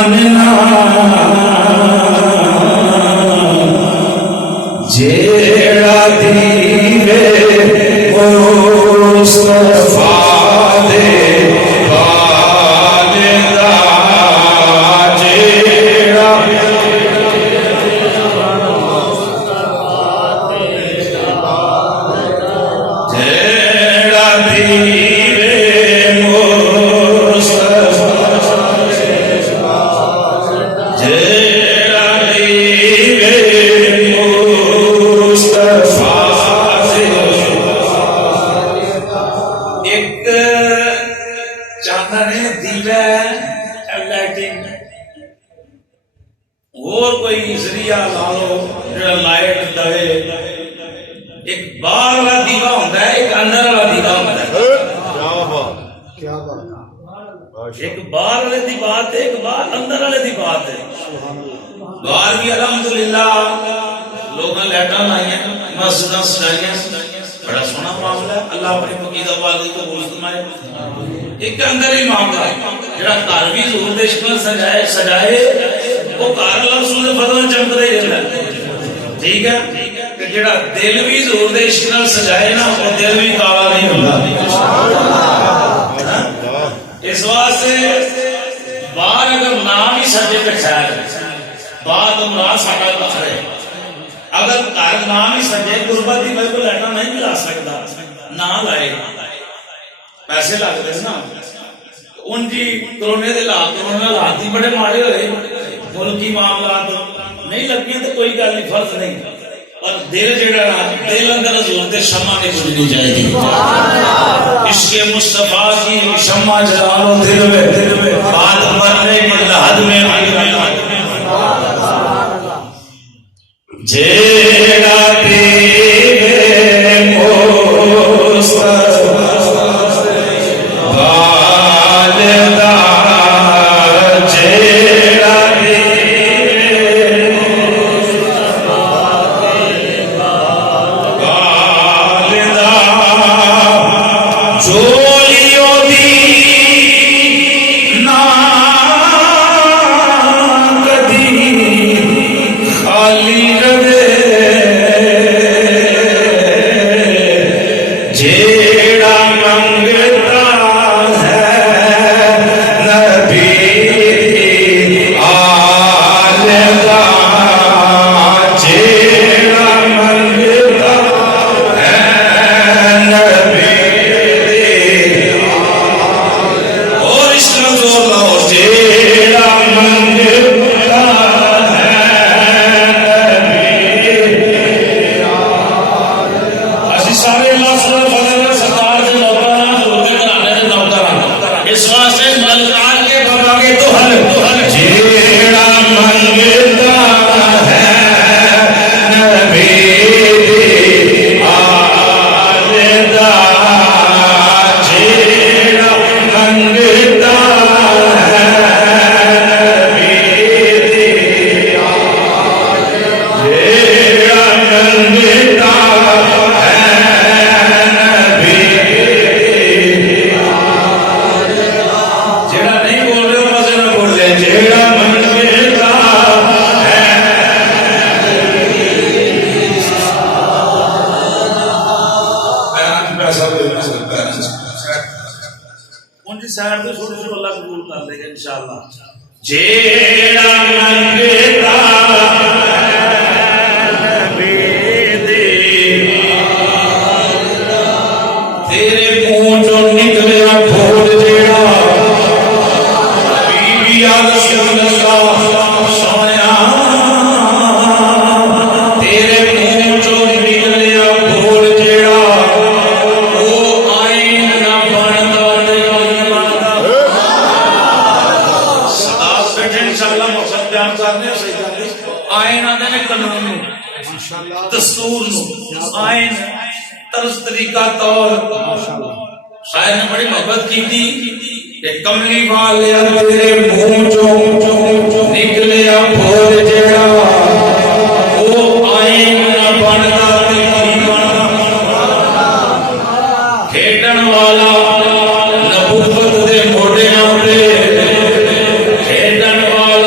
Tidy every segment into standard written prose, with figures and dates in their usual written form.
मानना जेड़ा दीवे मुस्तफा दे बालदा जेड़ा दीवे और कोई जरिया ला लो जो लाइट दे। एक बाहर वाला दीवा होता है, एक अंदर वाला दीवा होता है। एक बाहर वाले की बात है, एक बाहर अंदर वाले की बात है। बाहर भी अल्हम्दुलिल्लाह लोग लाइटां लाइया, मस्जिदां सजाइया, बड़ा सोहना मामला है। अल्लाह अपनी मकीदा वाली को बोल फरमाए। एक अंदर ही मामला है जेड़ा घर भी ज़रूर दे शक्ल सजाए वो घर अल्लाह रसूल दे फज़ल चमकदा ही रहंदा। ठीक है, कि जेड़ा दिल भी ज़रूर दे शक्ल सजाए ना वो दिल भी काला नहीं होता। इस वास्ते बाहर अगर नाम ही सजे पे खैर बात मुराद साडा घर है। अगर घर नाम ही सजे गुरबत की कोई लाइटा नहीं मिला सकता, ना लाए पैसे लगते ना उनकी कोरोना के हालात ही बड़े माड़े हुए, मुल्की मामला नहीं लगी तो कोई गल नहीं, फर्क नहीं। और दिल जेड़ा दिल अंदर जोर दे शम्मा नहीं बुझनी चाहिए। इसके मुस्तफा की शम्मा जला लो दिल में बात मरने की लहद में जेड़ा साइड तो छोटे छोटे अल्लाह कबूल कर लेगा इंशाअल्लाह। जेड़ा मंगता तेरे मुंह चो निकले फूल जेड़ा बीबी सोया तेरे मुंह चो निकले फूल जेड़ा वो आईन ना बनता आयन आदे कानून दस्तूर आयन तर्ज तरीका तौर शायर ने बड़ी मोहब्बत की थी। कमली वाले तेरे मुंह चो निकले फूल जेड़ा वो आयन ना बनता खेडन वाला नबूवत दे मोढियां ते खेडन वाला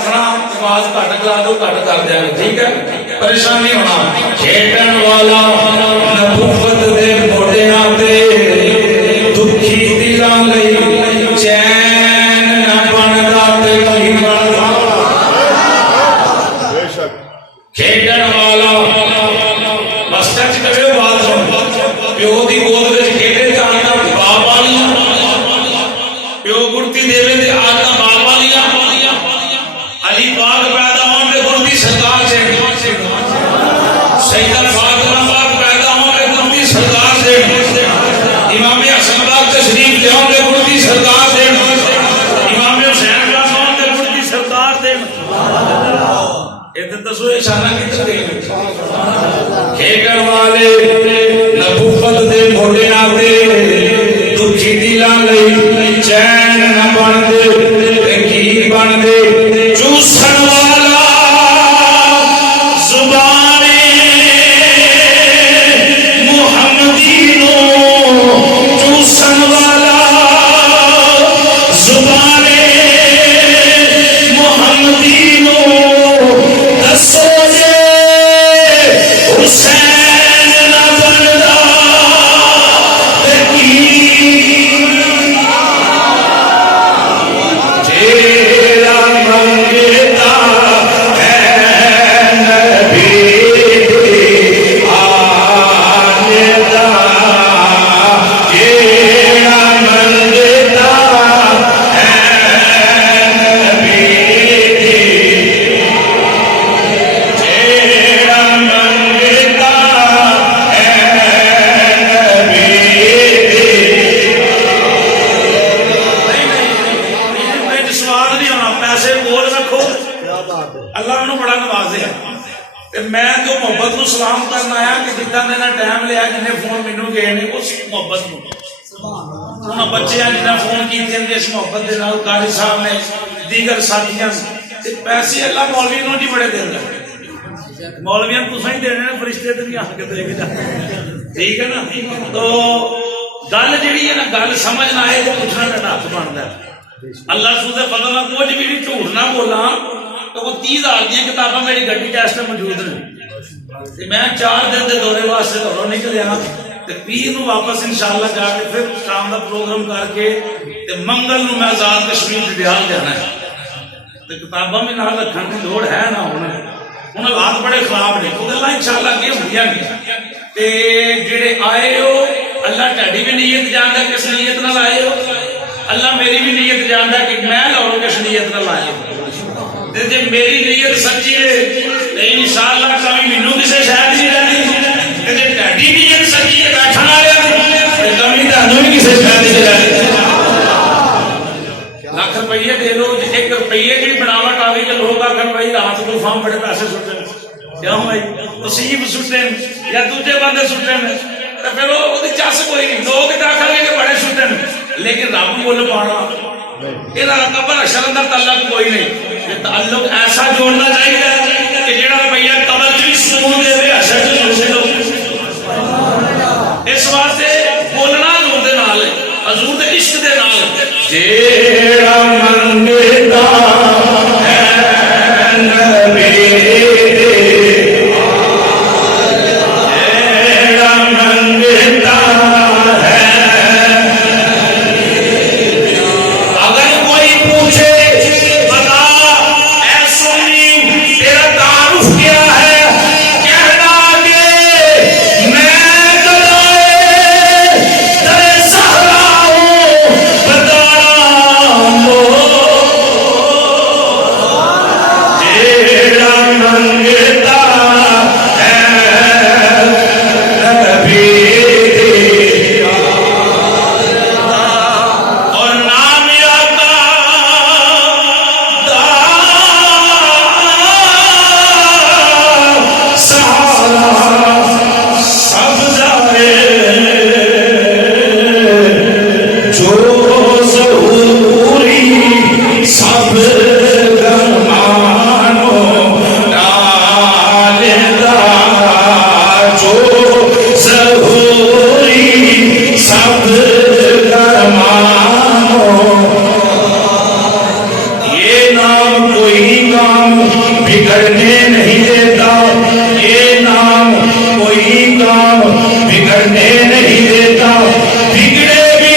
आखना आवाज घट करा दो, घट कर दिया, ठीक है, परेशान नहीं होना। खेडन वाला नबूवत दे मोढ़ियां ते दुखी दिलां लई चैन ना बनदा ते की बनदा। खेडन वाला बस टच करो बात सुन। प्यो दी गोद विच खेडे जाना बाप वालियां, प्यो गुरती देवे ते आदम बाप वालियां। अली पाक पैदा होने गुरती सरकार से, सैयदा फातिमा पाक पैदा होने गुरती सरकार से, इमाम हसन पाक तशरीफ ले आने गुरती सरकार से, इमाम हुसैन पाक होने गुरती सरकार से। इधर दसो इशारा किधर देंगे? खेकर वाले नबूवत दे मोढ़ियां ते दुखी दिलां लई चैन न बनदे ते की बनदे। चूसन वाला जुबाने मुहम्मदी नो, चूसन वाला जुबाने मुहम्मदी नो दसो जे हुसैन न बनदा ते की। जेड़ा मंगता है नबी दे आने दा, जेड़ा मंगता है नबी दे, जेड़ा मंगता है नबी दे। नहीं स्वाद नहीं होना, पैसे बोल रखो, अल्लाह मैनू बड़ा नवाजे है। मैं जो मोहब्बत को सलाम करना आया कि जिदा ने टाइम लिया, जिन्हें फोन मैनू गए ने उस मोहब्बत को उन्होंने बच्चे जिन्हें फोन किए इस मोहब्बत के नाल कारी साहब ने दीगर साथियों ने पैसे अल्लाह मौलवी नूं जी बड़े देंदा। मौलवियां तुसां ही देने ने, फरिश्ते तो नहीं आके देगा, ठीक है ना। तो गल जिहड़ी है ना, गल समझ ना आए तो पुछना मेरा हक बनता है। अल्लाह सूदे फजल नाल कुछ भी नहीं झूठ ना बोला तो वो 30,000 दी किताबां मेरी गड्डी च इस टाइम मौजूद ने। मैं 4 दिन के दौरे वास्ते घरों निकलिया ते पीर नूं वापस इंशाअल्लाह जाके फिर शाम का प्रोग्राम करके ते मंगल नूं मैं आजाद कश्मीर डियाल जाना है। तो किताबां भी नाल रखण की लोड़ है ना। हुण हालात बड़े खराब ने, वो गल्लां इंशाअल्लाह अगे होंदियां ने। ते जेड़े आए हो अल्लाह तुहाडी भी नीयत जानदा किस नीयत नाल आए हो, अल्लाह मेरी भी नीयत जानदा कि मैं लाओ किस नीयत नाल आए हो। ते जे मेरी नीयत सच्ची है तो इंशाअल्लाह कभी मैनू किसी शहर नहीं रहनी, ते जे तुहाडी नीयत सच्ची है बैठण वाले ते कभी तुहानू भी किसी शहर नहीं रहनी। लाख रुपये दे लो, 1 रुपये की बनावट आ गई कि लोग आखन भाई रात को फार्म बड़े पैसे सुटे, क्यों भाई नसीब सुटे या दूजे बंदे सुटे तो फिर वो चस कोई नहीं। लोग तो आखेंगे कि बड़े सुटे लेकिन रब मुल पाना कबर अशर अंदर तल्लक कोई नहीं। ताल्लुक ऐसा जोड़ना चाहिए कि जेड़ा रुपया कबर च भी सुकून दे, अशर च इस वास्ते बोलना हजूर दे नाल, हजूर दे इश्क दे नाल। जेड़ा मंगता है नबी दे, जेड़ा मंगता है। अगर कोई पूछे बता ऐ सुन्नी तेरा तारुफ क्या है, कहना के मैं गलाए दर सहरा हूं, बताना काम बिगड़ने नहीं देता, ये नाम कोई काम बिगड़ने नहीं देता, बिगड़े भी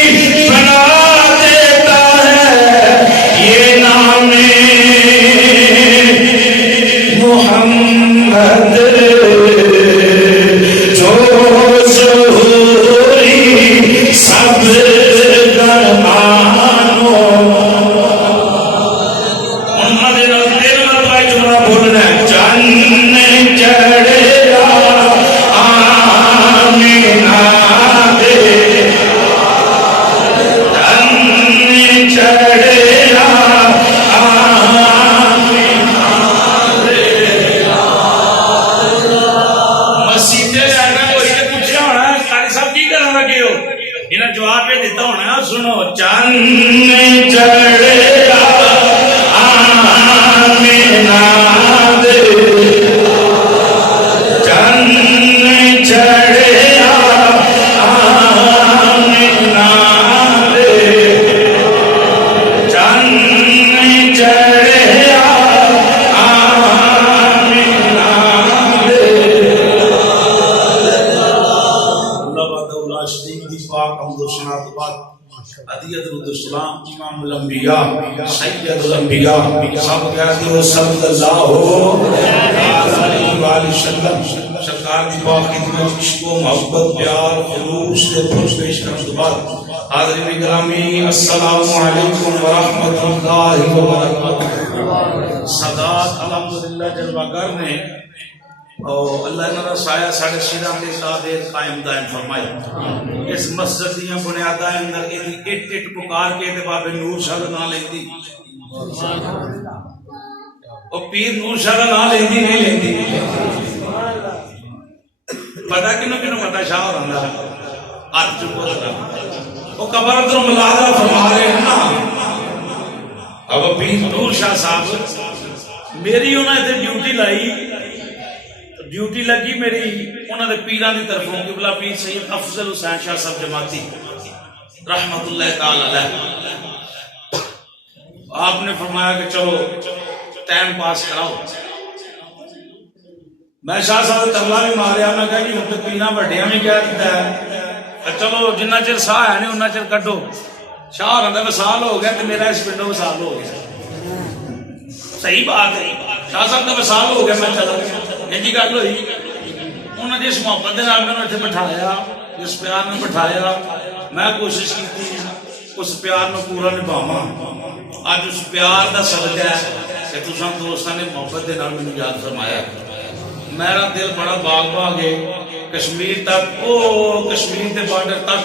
बना देता है। ये नाम मोहम्मद जो ज़हूरी सब गरमानो। उन्होंने दिल में भाई जुमला बोलना है, चन्न चढ़ेगा आमीना दे, चन्न चढ़ेगा आमीना दे। मसीते जाना कोई ने पूछा होना कारी साहब की करन लगे हो, इन्हें जवाब ये देता होना, सुनो चन्न चढ़ेगा आमीना दे, चन्न चढ़ेगा आमीना दे, चन्न चढ़ेगा आमीना दे। अल्लाह वाला शरीक दी पाक हमदो सनात पाक अदियतुल इमाम अल-अंबिया सय्यदुल अंबिया सब कहते हो सल्लल्लाहु अलैहि वसल्लम। सरकार दी पाक खिदमत इश्क व मोहब्बत प्यार खुलूस से पेश करने के बाद हाज़रीन गिरामी अस्सलामु अलैकुम व रहमतुल्लाहि व बरकातहू। सदात अल्हम्दुलिल्लाह जलवागर ने और अल्लाह इन्होंने साया साढ़े सिरा के सादे कायम दायम फरमाए। इस मस्जिद दियां बुनियादां अंदर इहदी इट इट पुकार के ते बाबे नूर शाह दा नाम लेंदी, और पीर नूर शाह दा नाम लेंदी नहीं लेंदी। पता किन्नू किन्नू पता शाह होंदा हाथ चुको दा वो कबर अंदर मुलादा फरमा रहे हैं ना। अब पीर नूर शाह साहब मेरी उन्होंने ड्यूटी लाई, ड्यूटी लगी मेरी उन्होंने पीर की तरफों किबला पीर सैयद अफजल हुसैन शाह साहब जमाती रहमतुल्लाह ताला अलैह। आपने फरमाया कि चलो टाइम पास कराओ। मैं शाह साहब तरला भी मारिया, मैं कहा जी हम तो पीना वड्डिया भी कह दिता है, चलो जिन्ना चिर साह है नहीं उन्ना चिर कड्डो। शाह होना विसाल हो गया तो मेरा इस पिंडों विसाल हो गया। सही बात है, शाह साहब का विसाल हो गया, मैं चला गया। जी गल हुई उन्होंने जिस मुहब्बत के नाल मैंने इत्थे बिठाया, जिस प्यार में बिठाया, मैं कोशिश की उस प्यार में पूरा निभावां। अज उस प्यार का सदका है कि तुसां दोस्तां ने मुहब्बत के नाल मैनूं याद फरमाया। मेरा दिल बड़ा बाग बाग है कश्मीर तक, ओ कश्मीर के बॉर्डर तक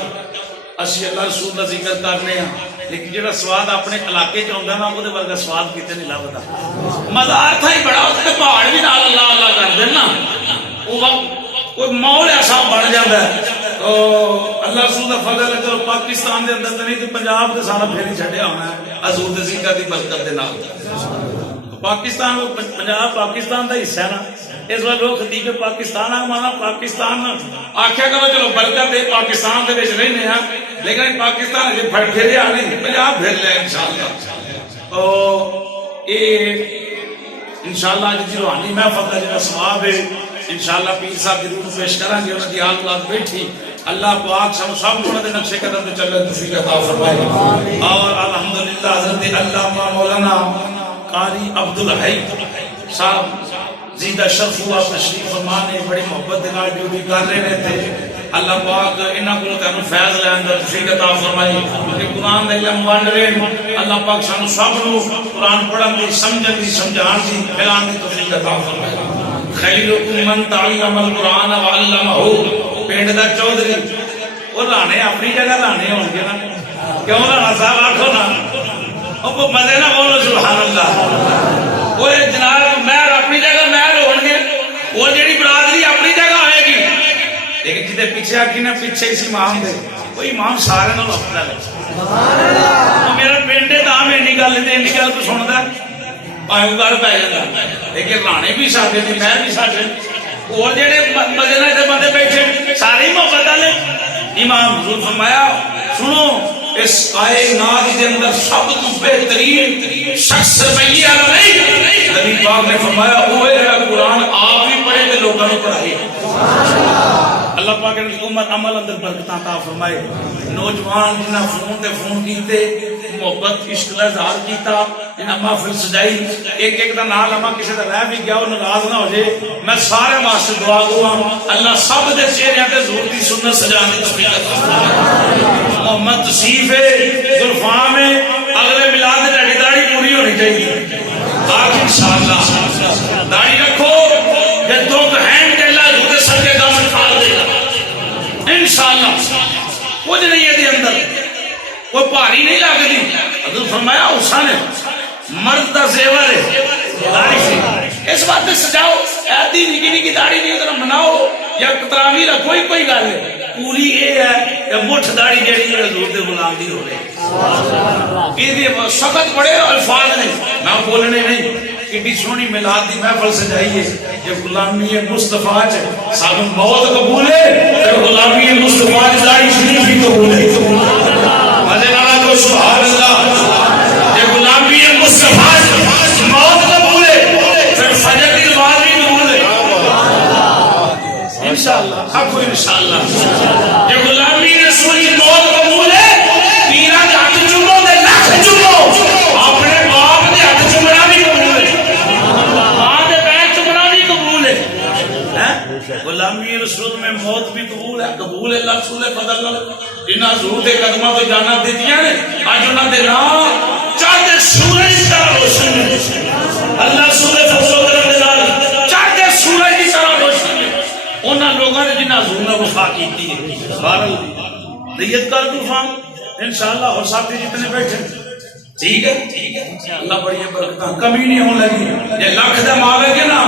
असीं अल्लाह रसूल का जिक्र करने हैं, लेकिन जो स्वाद अपने इलाके च आंदा ना वो वर्गा स्वाद कितने नहीं लगता। मज़ा था ही बड़ा, उसके पहाड़ भी नाल अल्लाह अल्लाह करते ना, वो कोई माहौल ऐसा बन जाता है। तो अल्लाह रसूल का फजल है, चलो पाकिस्तान के अंदर तो नहीं तो पंजाब के सारा फेरी छड्या होना है हजूर दे जिक्र की बरकत के नाल। पाकिस्तान पंजाब पाकिस्तान का हिस्सा है ना, इस बार लोग खतीबे पाकिस्तान आ माना पाकिस्तान आख्या करो चलो बरकत है पाकिस्तान के रहने हैं, लेकिन पाकिस्तान फिर नहीं पंजाब फिर लिया इंशाअल्लाह। तो ये इंशाअल्लाह जी रूहानी महफल का जो सवाब है इंशाअल्लाह पीर साहब जरूर पेश करांगे। उनकी हाल बात बैठी अल्लाह पाक सब उन्होंने नक्शे कदम पे चलने तौफीक अता फरमाए। और अल्हम्दुलिल्लाह हज़रत अल्लामा मौलाना कारी अब्दुल हई साहब जीदा शर्फ हुआ तशरीफ फरमा ने बड़ी मोहब्बत के नाल ड्यूटी कर रहे थे। अल्लाह पाक इन्हां कोल तैनूं फैज़ लैण दा तौफीक अता फरमाई कि कुरान दा इल्म वंड रहे। अल्लाह पाक सानूं सब नूं कुरान पढ़न दी समझण दी समझाण दी फैलाण दी तौफीक अता फरमाई। खैरुकुम मन तअल्लमल कुरान व अल्लमहु पिंड दा चौधरी और राणे अपनी जगह राणे होणगे ना, क्यों राणा साहब आखो ना ओ मजे ना बोलो सुभान अल्लाह। ओए जनाब महर अपनी जगह महर होणगे, वो जेड़ी बरादरी अपनी जगह होएगी, लेकिन जिदे पीछे आखी ना पीछे इस इमाम दे वो इमाम सारे नाल अफजल है। सुभान अल्लाह। मेरा पिंड है तां मैं इन्नी गल को सुनदा भावें गल पै जांदा, लेकिन राणे भी साडे ते महर भी साडे और जेड़े मजे नाल बंदे बैठे सारे ही मोहब्बत वाले। इमाम हुजूर फरमाया सुनो इस कायनात के अंदर सब तो बेहतरीन शख्स रुपये वाला नहीं, नबी पाक ने फरमाया वो है कुरान आप ही पढ़े तो लोगों को पढ़ाए। अल्लाह पाक ने उम्मत अमल अंदर बरकत अता फरमाए। नौजवान जिन्हें फोन कीते मोहब्बत इश्क का इजहार किया, जिन्हें महफिल सजाई, एक एक का नाम लवा किसी का रह भी गया वो नाराज ना हो जाए। मैं सारे वास्ते दुआ दुआ अल्लाह सब के चेहरे पे ज़ोर की सुन्नत सजाने की तौफीक अता फरमाए। मोहम्मद तसीफ है जुल्फाम है, अगले मिलाद में दाढ़ी पूरी होनी चाहिए। आप इंशाअल्लाह दाढ़ी रखो, फिर दो हैंड टेला दूसरे सर का मन खा देगा इंशाअल्लाह। कुछ नहीं है अंदर, कोई भारी नहीं लगती। अब्दुल फरमाया हुसन मर्द का जेवर है दाढ़ी से, इस बात से सजाओ। ऐसी निकी निकी दाढ़ी नहीं तो मनाओ या कतरावी रखो ही कोई गल है। पूरी ये है या मुठ दाढ़ी जी हजूर के गुलाम की हो रही सख्त बड़े अल्फाज ने ना बोलने नहीं। कि सोहनी मिलाद की महफिल सजाई है, ये गुलामी मुस्तफा च सानू बहुत कबूल है, गुलामी मुस्तफा च दाढ़ी शरीफ भी कबूल है। मजे नाल को सुभान अल्लाह। ये गुलामी मुस्तफा च मौत कबूल है, फिर फजर की नमाज भी कबूल है इंशाअल्लाह। अब इंशाअल्लाह ये गुलामी रसूल की मौत कबूल है। पीरा के हाथ चुमो दे लाख चुमो, अपने बाप के हाथ चुमना भी कबूल है, मां के पैर चुमना भी कबूल है। गुलामी रसूल में मौत भी कबूल है। कबूल है रसूल फजल इन्हां हजूर के कदमां तो जाना दित्तियां ने, अज उन्हां दे नाम चढ़दे सूरज की तरह रोशन है। अल्लाह सूरज फजल करम दे नाल चढ़दे सूरज की तरह रोशन है उन्हां लोगों ने जिन्हां हजूर ने वफा की है। बहरहाल नियत कर दूं फाम इंशाअल्लाह। और साथी जितने बैठे ठीक है अल्लाह बड़ी बरकत कमी नहीं होने लगी। ये लख का मालिक है ना,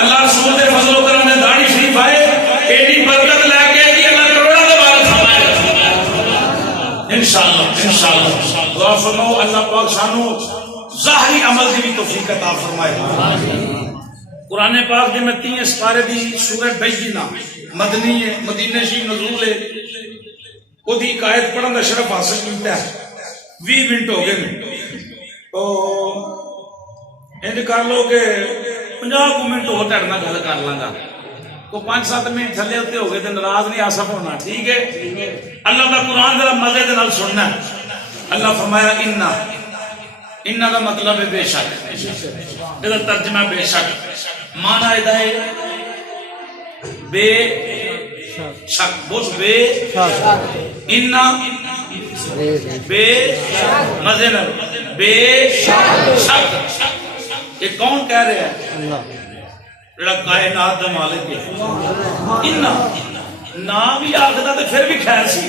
अल्लाह रसूल दे फजल करम दे दाढ़ी शरीफ आए एडी बरकत लेके कि अल्लाह करोड़ों का मालिक फरमाएगा इंशाअल्लाह। इंशाअल्लाह दुआ फरमाओ अल्लाह पाक सानू ज़ाहिरी अमल की भी तौफीक अता फरमाए। कुरान पाक दे में 3 सिपारे दी सूरत बैयिना मदनी है, मदीने शरीफ नज़ूल है। ओदी आयत पढ़न का शरफ हासिल किया है। 20 मिनट हो गए तो इंज कर लो कि 50 मिनट और तेरे नाल गल कर लांगा। तो 5-7 मिनट थले उत्ते हो गए तो नाराज नहीं आसफ होना, ठीक है। अल्लाह का कुरान जरा मजे के नाल सुनना है। अल्लाह फरमाया इन्ना, इन्ना का मतलब है बेशक, इसका तर्जमा बेशक, माना इदा है बेशक, बोल बेशक, इन्ना बेशक, मजे न बेशक। ये कौन कह रहे हैं? जड़ा कायनात का मालिक है। इन्ना ना भी आखदा तो फिर भी खैर सी,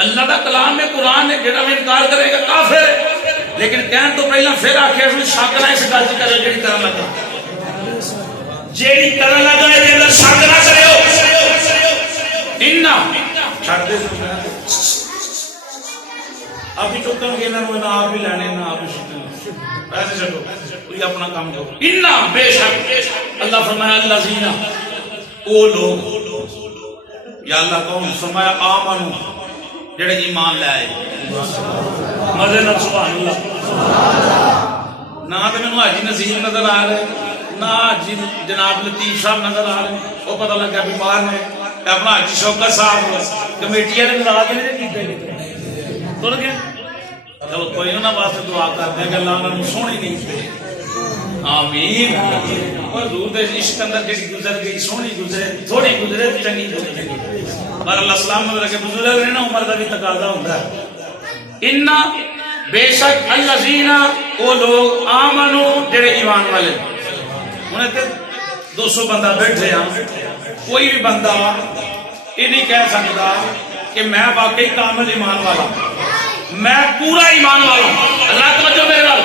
अल्लाह का कलाम है कुरान है, जेड़ा भी इनकार करेगा काफिर है। लेकिन कहने तो पहला फिर आखिर शक ना इस गल करे जेड़ी तरह लगा, जेड़ी तरह लगा ये शक ना करो। इन्ना छड़ दे अभी चुकनगे ना आप ही लेने ना आप ही पैसे छो कोई अपना काम करो। इन्ना बेशक अल्लाह फरमाया अल्लाह जीना वो लोग या अल्लाह कौन फरमाया आमनु जेड़े ईमान ले आए। मजे ना सुभान अल्लाह। ना तो मैनू हाजी नसीम नजर आ रहे, ना हाजी जनाब लतीफ साहब नजर आ रहे, वो पता लगा बीमार ने। अपना हाजी शौकत साहब कमेटी वाले नाराज नहीं तुर गए। चलो कोई ना वास्ते दुआ करते हैं कि अल्लाह उन्होंने सोहनी नींद दे, आमीन। और हजूर दे इश्क अंदर जेड़ी गुजर गई सोहनी गुजरे, थोड़ी गुजरे चंगी गुजरे, पर अल्लाह सलामत रखे। बुजुर्ग ने ना उम्र का भी तकाजा होता है। इन्ना बेशक अल्लाज़ीना वो लोग आमनु जेड़े ईमान वाले। उन्हें ते 200 बंदा बैठे हैं, कोई भी बंदा ये नहीं कह सकता कि मैं वाकई कामिल ईमान वाला, मैं पूरा ईमान वाला। अल्लाह तवज्जो मेरे नाल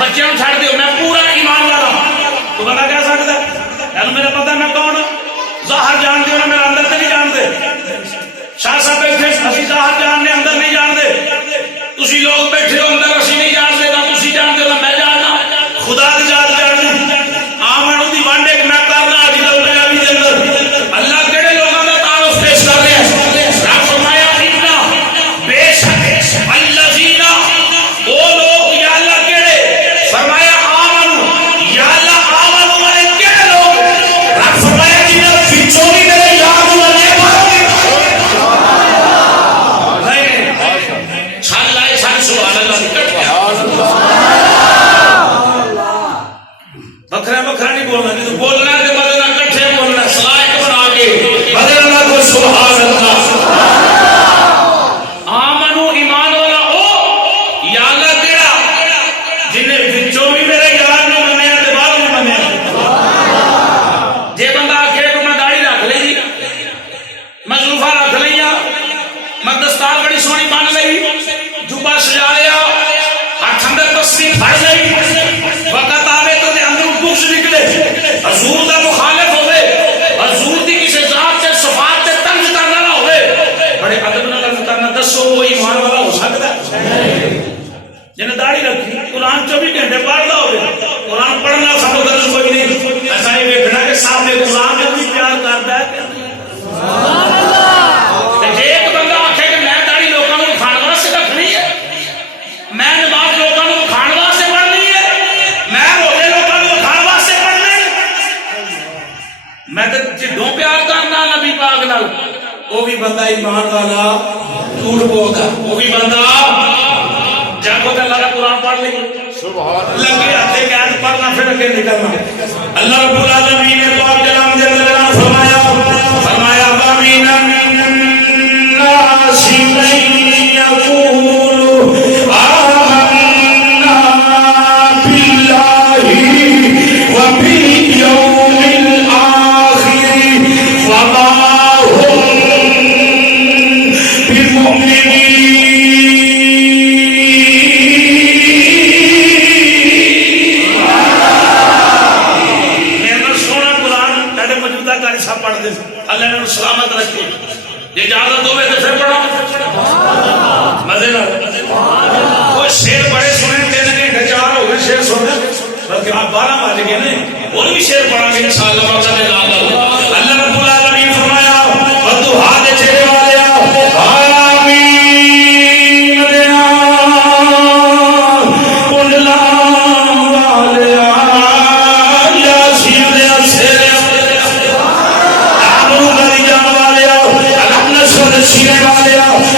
बच्चों को छड़ दियो, मैं पूरा ईमान वाला। तो बंदा कह सकता है मेरा पता मैं कौन, ज़ाहिर जानते हो ना, मेरा अंदर तो नहीं जानते। शाह साहब बैठे असि ज़ाहिर जानने अंदर नहीं जानते, तुसी लोग बैठे हो अंदर असि नहीं जानते, ना तुसी जानते हो ना मैं जानना, खुदा की जात जाननी। आमनु दी वंड एक मैं करना अज कल पंजाबी दे अंदर अल्लाह केड़े लोगों का तारुफ पेश कर रहे हैं। रब फरमाया इन्ना बेशक घंटे पढ़ता हो कुरान पढ़ना सानू गलत कोई नहीं ऐसा ही देखना कि सामने कुरान में भी प्यार करता है जे एक बंदा आखे कि मैं दाढ़ी लोगों को खाने वास्ते रखनी है मैं नमाज लोगों को खाने वास्ते पढ़नी है मैं रोजे लोगों को खाने वास्ते पढ़ने मैं तो जिद्दों प्यार करना नबी पाक नाल वो भी बंदा ईमान वाला झूठ बोलता वो भी बंदा जब वो अल्लाह का कुरान पढ़ लेंगे लगे हाथे कैद पढ़ना फिर अगे निकलना अल्लाह रब्बुल आलमीन ने पाक कलाम के अंदर फरमाया आमीना नासी यक़ूलु आमन्ना बिल्लाहि व बिल यौमिल आखिर व मा हुम बिमुमिनीन सलामत रखे ये इजाजत हो तो फिर पढ़ो मजे ना वो शेर बड़े सुने 3 घंटे 4 हो गए शेर सुने बल्कि आप 12 बज गए ने और भी शेर पढ़ांगे इंशाअल्लाह अल्लाह रब्बुल आलमीन फरमाया वदुहा दे चेहरे वाले आमीन कुंडला वाले यासीन दे शेर सीने वाले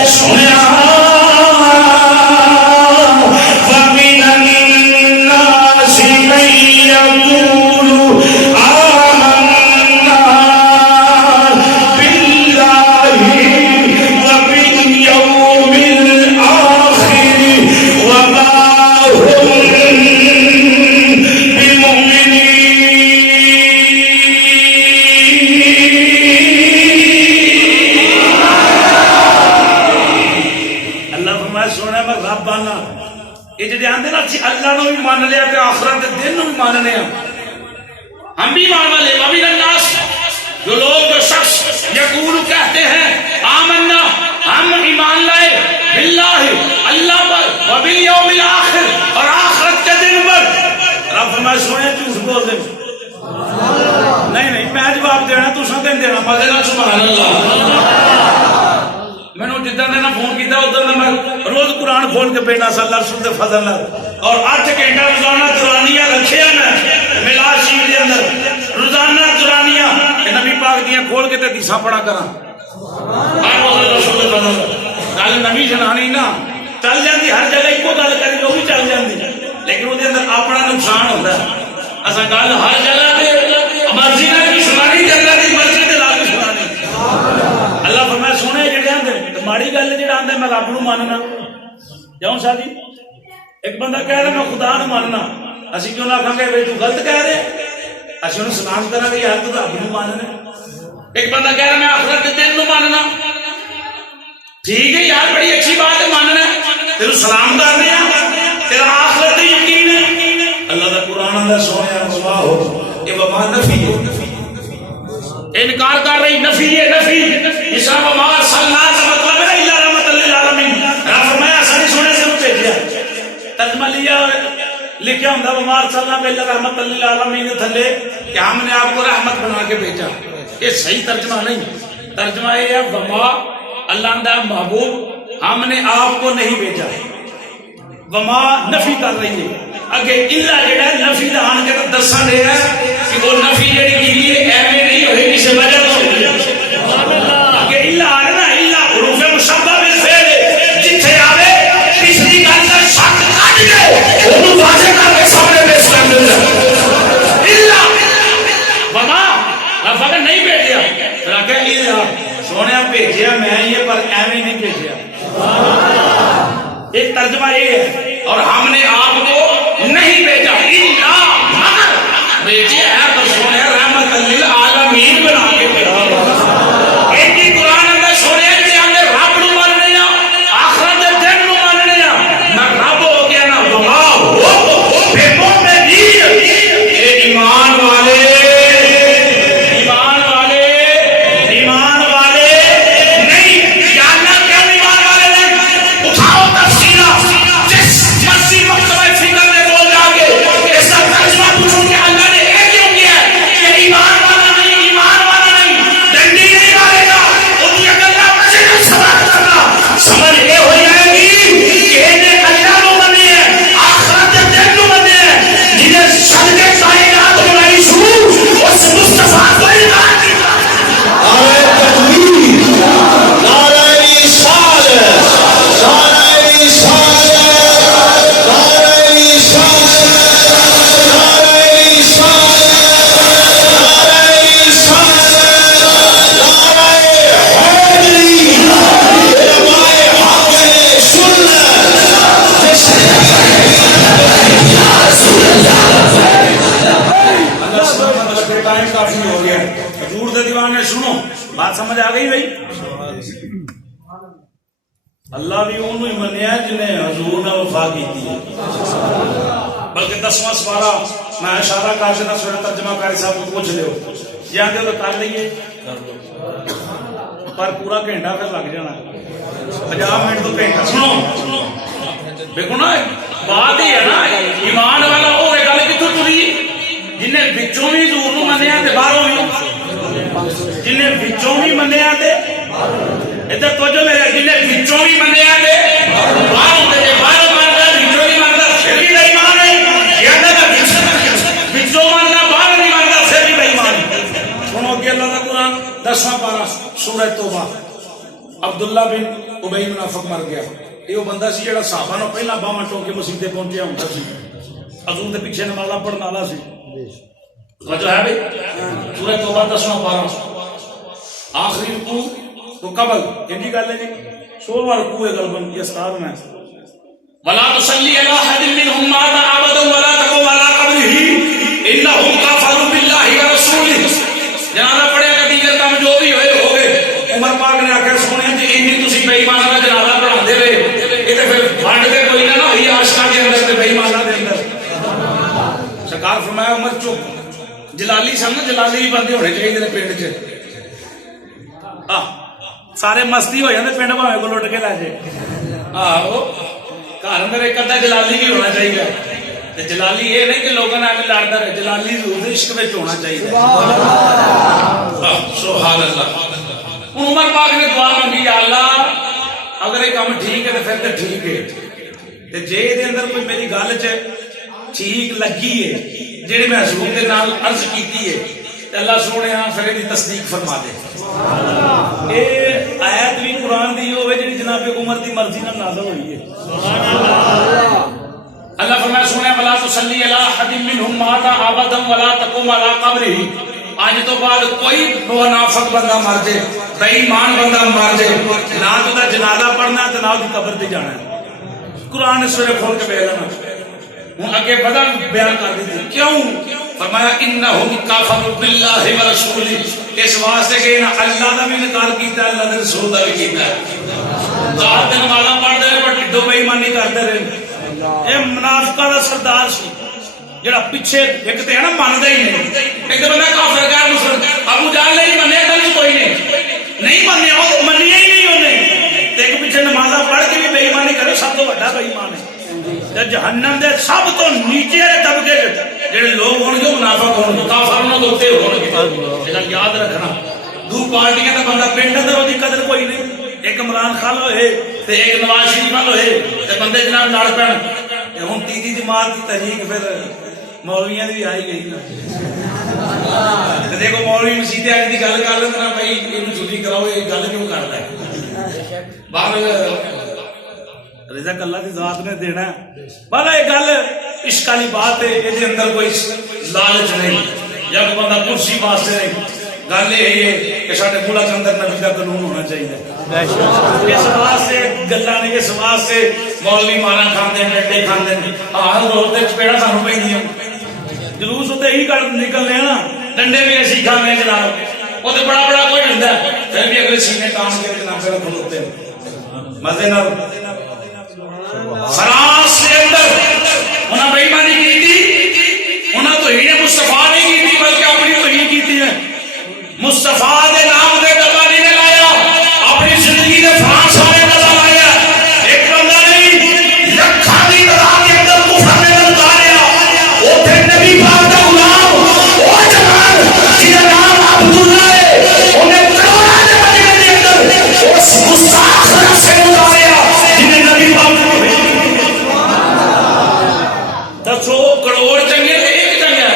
सुनिया अल्लाह भी मान लिया आखिरत के दिन भी मानने हम भी मान वाले वबीनास जो लोग जो शख्स यकूल कहते हैं आमन्ना हम ईमान लाए बिल्लाहि अल्लाह पर वबिल यौमिल आखिर और आखिरत के दिन पर रब फरमाए सुने झूठ बोल दे नहीं मैं जवाब देना तुसा दिन देना मजे नाल सुभान अल्लाह मैंने जिदा ने फोन किया उधर मैं रोज कुरान खोल के बैठा सा अल्लाह रसूल दे फजल और 8 घंटा रोजाना दुरानिया रखे मैं मिलाद शरीफ के अंदर रोजाना दुरानिया नबी पाक दियां खोल के ते हदीसां पढ़ा करा हर रोज रसूल दे फजल गल नवी सुनानी ना चल जाती हर जगह इको गल करी वो भी चल जाती लेकिन उसके अंदर अपना नुकसान होता है असा गल हर जगह पे मर्जी ने भी सुनानी अल्लाह की मर्जी के नाल भी सुनानी अल्लाह फरमाया सुने जेड़े आंदे माड़ी गल जेड़ा आंदा मैं रब नूं मानना क्यों शादी एक बंदा कह रहा मैं खुदा नूं मानना असि क्यों ना आखांगे वे तू गलत कह रहे असि उन्हें सलाम करांगे यार तू रब नूं मानना एक बंदा कह रहा मैं आखिरत के दिन नूं मानना ठीक है यार बड़ी अच्छी बात है मानना तेरू सलाम करने तेरा आखिरत ते यकीन है अल्लाह दा कुरान दा सोया अल्लाह ये वमा नफी इनकार कर रही नफी है नफी इसा वमा सल्ला का मतलब है इल्ला रहमतल लिल आलमीन रब फरमाया सारी सोने से भेजिया तर्जुमा लिया लिखा हुंदा वमा सल्ला इल्ला रहमतल लिल आलमीन थले कि हमने आपको रहमत बना के भेजा ये सही तर्जुमा नहीं तर्जुमा ये है वमा अल्लाह दा महबूब हमने आपको नहीं भेजा वमा नफी कर रही है अगे इल्ला जेड़ा नफी दा आन के दसन दे है कि वो नफी जेड़ी की है एवे नहीं होई किसी वजह तो सुभान अल्लाह अगे इल्ला आ ना इल्ला हुरूफ मुशब्बह में फेल जिथे आवे पिछली गल का शक काट दे ओनु वाजे करके सामने पेश कर दे इल्ला वमा फकत नहीं भेजिया रखे इल्ला सोने भेजिया मैं ये पर एवे नहीं भेजिया एक तर्जुमा ये है और हमने आपको नहीं भेजा इल्ला मगर भेजिया है तो सोने रहमत लिल आलमीन बना के भेजा एक ही कुरान में सोने के अंदर रब नु मानने या आखिरत दे दिन नु मानने या मैं रब हो गया ना वमा हो बेमो में दी ये ईमान वाले नहीं जानना क्या ईमान वाले नहीं उठाओ तफसीला जिस मस्जिद मकतबे फिक्र में बोल जाओगे कुरान है, सुनो बात समझ आ गई भाई। अल्लाह भी उन्होंने ही मनिया जिन्हें हजूर ने वफा की थी। बल्कि 10वां सवारा मैं इशारा कर देना, सवेरे तर्जमा कारी साहब को पूछ लो, जाते तो कर लीए, पर पूरा घंटा फिर लग जाना, 50 मिनट तो घंटा। सुनो देखो ना, बात ही है ना, ईमान वाला हो गल कितों तुरी, जिन्हें विचों भी हजूर नूं मन्निया ते बाहरों भी, जिन्हें विचों भी मन्निया ते इधर तो जो मेरा, जिन्हें विचों भी मन्निया ते बाहरों ते, बाहरों मानता विचों नहीं मानता फिर भी बेईमान है, याद है विचों मानना बाहर नहीं मानता फिर भी बेईमान। सुनो कि अल्लाह का कुरान 10वां पारा सूरह तौबा। अब्दुल्ला बिन उबई मुनाफिक मर गया, ये बंदा सी जिहड़ा साहबा नूं पहला बावां टोक के मसीते पहुंचिया हुंदा सी, हजूर दे पिछे नमाज़ां पढ़न वाला सी। वजह है भाई सूरह तौबा 10वां पारा आखिरी रुकू तो कबल इनकी गल है जी, 16वां रुकू है गलबन ये स्टार में, वला तुसल्ली अला अहदिन मिनहुम माता अबदा वला तकुम अला कब्रिही इन्नहुम कफरू बिल्लाहि व रसूलिही। जनाजा पढ़िया कदी काम जो भी होए हो गए। उमर पाक ने आख्या सोने जी इन्नी तुसी बेईमानां दा जनाजा पढ़ांदे वे, ये ते फिर वंड के कोई ना होई आशिकां दे अंदर ते बेईमानां दे अंदर। सरकार फरमाया उमर चुप, जलाली सन ना, जलाली भी बंदे होने चाहिए ने पिंड च, सारे मस्ती हो जाते पिंड भावे को लुट के लै जाए। आहो घर अंदर एक अद्धा जलाली भी होना चाहिए, जलाली ये नहीं कि लोगों ने आके लड़ता रहे, जलाली जरूर इश्क में होना चाहिए। सुभान अल्लाह। उमर पाक ने दुआ मंगी, अल्लाह अगर ये काम ठीक है तो फिर तो ठीक है, जे ये अंदर कोई मेरी गल च ठीक लगी है जी मैं हजूर के नाल अर्ज की है, अल्लाह सोने फिर इसकी तस्दीक फरमा दे। ये आयत भी कुरान दी होवे जिहड़ी जनाबे उमर की मर्जी नाल नाज़िल हुई है। अल्लाह फरमाया सोने वला तुसल्ली अला अहदिन मिनहुम माता अबदा वला तकुम अला कब्रिही। आज तो बाद कोई मुनाफिक बंदा मर जाए, बेईमान बंदा मर जाए, ना तो उसदा जनाजा पढ़ना ते ना उसदी कब्र ते जाना। कुरान ने सवेरे खोल के बेच लेना, हूं अगे बड़ा बयान कर दी क्यों, फरमाया इन्नहुम कफरू बिल्लाहि व रसूलिही, इस वास्ते कि ना अल्लाह का भी इनकार किया, अल्लाह के रसूल का भी किया। चार दिन वाला पढ़ते रहे पर ढिडों बेईमानी करते रहे। ये मुनाफिकां दा सरदार सी जिहड़ा पिछे एक ते है ना मनदा ही नहीं, एक तो बंदा काफिर गैर मुसलमान अबू जहल नहीं मन्ने, कल कोई नहीं मन्ने, वो मन्निया ही नहीं उन्हें, एक पिछे नमाज़ां पढ़ के भी बेईमानी करे, सब तो बड़ा बेईमान है। जहन्नम दे सब तो नीचे वाले तबके जेडे लोग होंगे मुनाफिक होंगे, काफिर नाल उत्ते होंगे। इहदा याद रखना, दो पार्टियां दा बंदा पिंड अंदर ओदी कदर कोई नहीं, एक इमरान खान होए ते एक नवाज शरीफ वाल होए ते बंदे जनाब लड़ पैण। हुण तीजी जमात की तहरीक फिर मौलवियां दी आई गई ना, देखो मौलवी मसीते आने की गल कर लेंगे ना भाई इन्हू छुट्टी कराओ, ये गल क्यों करता है बाहर रिज़्क़ अल्लाह की ज़ात ने देना। पर ये गल इश्क वाली बात है, ये अंदर कोई लालच नहीं या कोई बंदा कुर्सी वास्ते नहीं, गल ये है कि साडे मुल्क अंदर नबी का कानून होना चाहिए। इस वास्ते गल्लां ने, इस वास्ते मौलवी मारा खांदे डंडे खांदे, हर रोज ते चपेड़ा सानू पैंदियां, जुलूस उत्ते ही निकलने ना, डंडे भी असीं खाने जनाब, वो तो बड़ा बड़ा कोई हुंदा फिर भी अगले सीने तान के जनाब खलोते मजे नाल। फ्रांस के अंदर उन्हें बेईमानी की थी, उन्हें तो ही मुस्तफा नहीं की थी बल्कि अपनी तो ही की थी। मुस्तफा के नाम से दबा नहीं लाया, अपनी जिंदगी ने फ्रांस वाले दबा लाया। एक बंदा नहीं लखा की तादाद के अंदर कुफर ने उतारा, उठे नबी पाक का गुलाम वो जवान जिसका नाम अब्दुल्ला है, उन्हें करोड़ा के मदीने के अंदर उस गुस्ताख से उतारा जिन्हें नबी पाक 100 करोड़ चंगे एक चंगा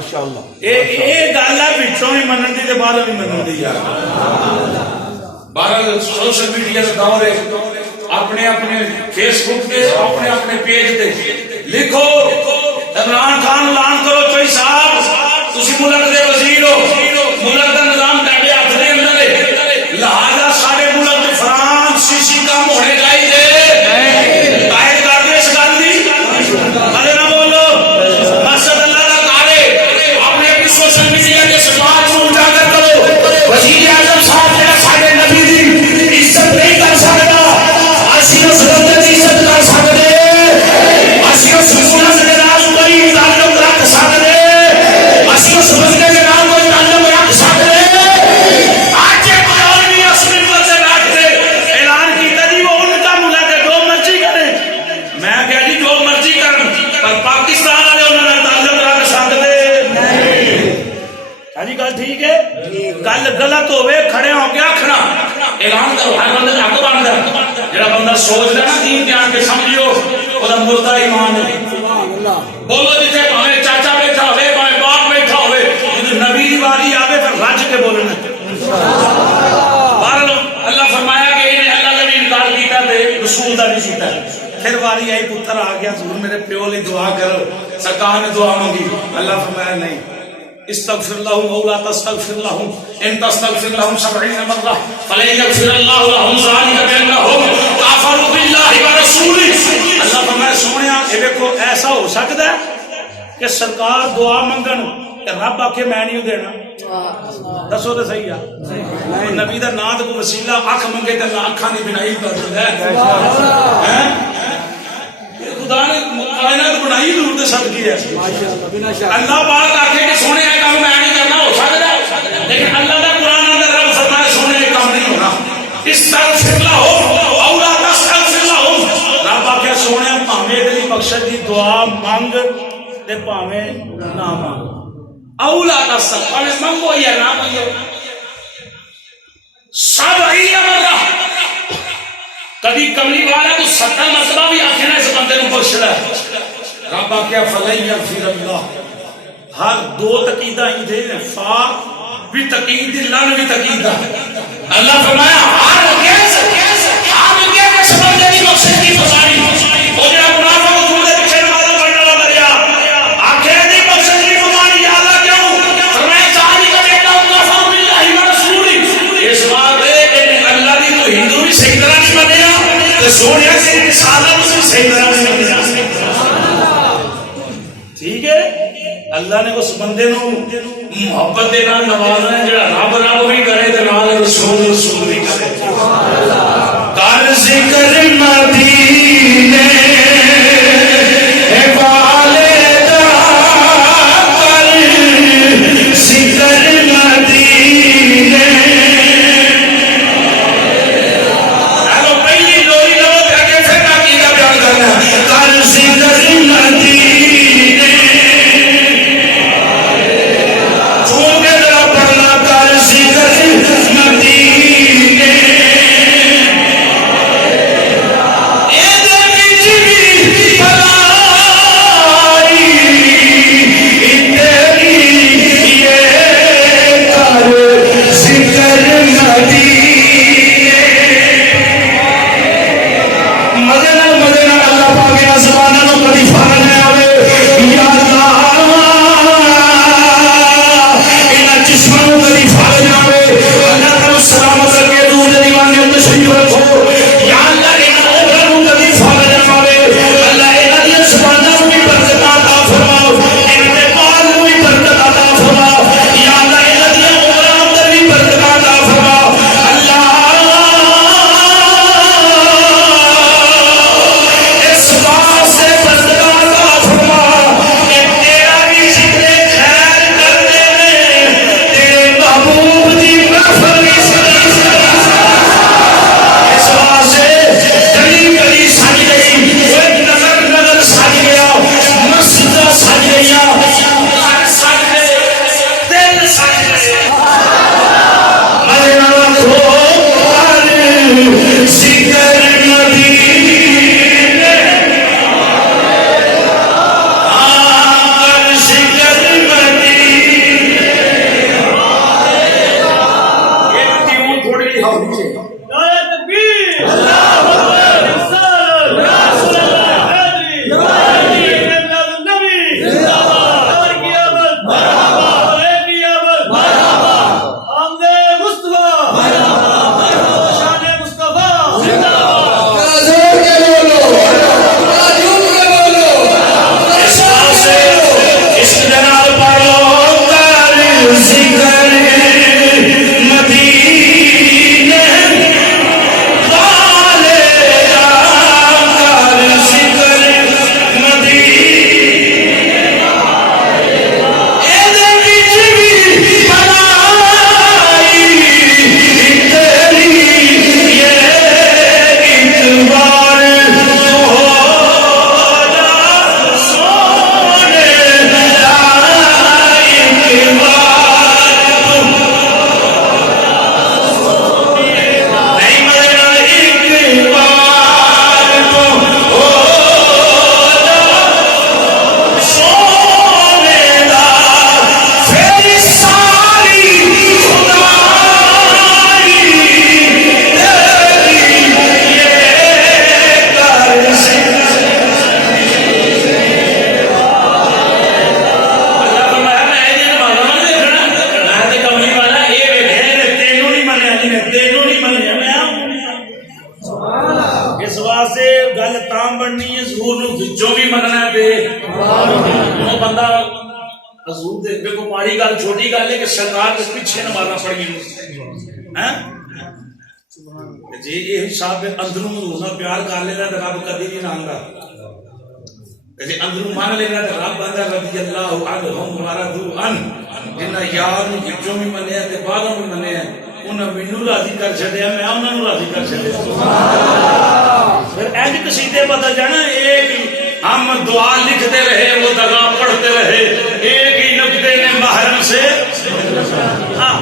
ਇਹ ਗੱਲ ਹੈ ਵਿੱਚੋਂ ਵੀ ਮੰਨਣ ਦੀ ਤੇ ਬਾਹਰੋਂ ਵੀ ਮੰਨਣ ਦੀ ਯਾਰ बारह सोशल मीडिया का दौर है अपने अपने फेसबुक पे अपने अपने पेज पे लिखो इमरान खान ऐलान करो चोई साहब तुसी मुल्क दे वजीर हो मुल्क का निजाम ਤੁਹਾਡੇ हथ दे अंदर है लिहाजा साडे मुल्क में फ्रांसीसी काम होने चाहिए कायद कर दे इस गल दी अरे ना बोलो मकसद अल्लाह का कार है अपने अपनी सोशल मीडिया के समाज को उजागर करो वजीर आजम साहब ने साडे नबी दी इज्जत नहीं कर सकता ਅਸੀਂ ਉਸ ਬੰਦੇ ਦੀ ਇੱਜ਼ਤ ਕਰ ਸਕਦੇ ਅਸੀਂ ਉਸ ਸੁਨਨਤ ਦੇ ਨਾਲ ਕੋਈ ਤਾਲੁਕ ਰੱਖ ਸਕਦੇ ਅਸੀਂ ਉਸ ਬੰਦੇ ਦੇ ਨਾਲ ਕੋਈ ਤਾਲੁਕ ਰੱਖ ਸਕਦੇ आज कोई भी असली पर से बैठ के ऐलान किया जी वो उनका मुल्क है जो मर्जी करे मैं कह जी जो मर्जी करन पर पाकिस्तान वाले उन्होंने ताल्लुक रख सकते नहीं हां जी गल ठीक है गल गलत होवे खड़े हो के आखना ऐलान करो हर बंदे हक बनदा जेड़ा बंदा सोचदा ना दीन ध्यान के समझियो ओदा मुर्दा ईमान है सुभान अल्लाह बोलो जिथे भावे चाचा बैठा होवे भावे बाप बैठा होवे जब नबी दी वारी आवे फिर रज के बोलना बाहर अल्लाह फरमाया कि इन्हें अल्लाह ने भी इनकार किया ते रसूल दा नहीं कीता फिर वारी आई पुत्र आ गया हुजूर मेरे प्यो लिए दुआ करो सरकार ने दुआ मांगी अल्लाह फरमाया नहीं इस्तगफिर लहुम औ ला तस्तगफिर लहुम इन तस्तगफिर लहुम 70 मर्रा फलन यगफिर अल्लाहु लहुम ज़ालिका बिअन्नहुम काफरू बिल्लाहि व रसूलिही अल्लाह फरमाया सोनिया ये देखो ऐसा हो सकता है कि सरकार दुआ मंगन ते रब आखे मैं नहीं देना दसो तो सही है नबी दा नाम तो वसीला अख मंगे ते अखां दी बिनाई कर दिंदा है खुदा ने कायनात बनाई दूर दे सदके है अल्लाह पाक आखे कि सोने ये काम मैं नहीं करना हो सकता लेकिन अल्लाह दा कुरान अंदर रब फरमाया सोने ये काम नहीं होना इस्तगफिर लहुम औ ला तस्तगफिर लहुम रब आखे सोने भावें इहदे लई बख्शिश दी दुआ मंग ते भावें ना मंग औ ला तस्तगफिर मंगो या ना मंगो सब ही अमर कभी कमली वाला को 70 मरतबा भी आखिर इस बंदे को बख्शदा रब आख्या फलन यगफिर अल्लाह हर दो तकीदा ही दे फा भी तकीद लन भी तकीदा अल्लाह फरमाया हर केस के सबब दी बख्शिश की फसारी ओ जेड़ा मुनाफिक हुजूर दे पीछे नमाज़ पढ़ने वाला दरिया आखे दी बख्शिश की फसारी याद क्यों फरमाया जानी का बेटा काफर बिल्लाहि व रसूली इस बात अल्लाह दी तो हिंदू भी सही तरह नहीं बनेगा सोनिया की रिसालत से सही तरह से ठीक है अल्लाह ने उस बंदे नु मोहब्बत दे नाल नवाजना है जेड़ा रब रब भी करे ते नाल रसूल रसूल भी करे कर जिक्र मदीने वाले दा कर जिक्र मदीने छोटी गल है कि सरकार के पीछे नमाजा पढ़ी जी ये हिसाब अंदरों होना प्यार कर लेना तो रब कभी नहीं आंदा अंदरों मान लेना तो रब आंदा रजी अल्लाह अन्हुम वरदू अन जिन्ना यार नु विचों भी मन्निया ते बाहरों भी मन्निया उन्हें मैनू राजी कर छड़िया मैं उन्होंने राजी कर छड़िया फिर ऐसे कसीदे पता जाना एक हम दुआ लिखते रहे वो दगा पढ़ते रहे एक ही नुक्ते ने महरम से हाँ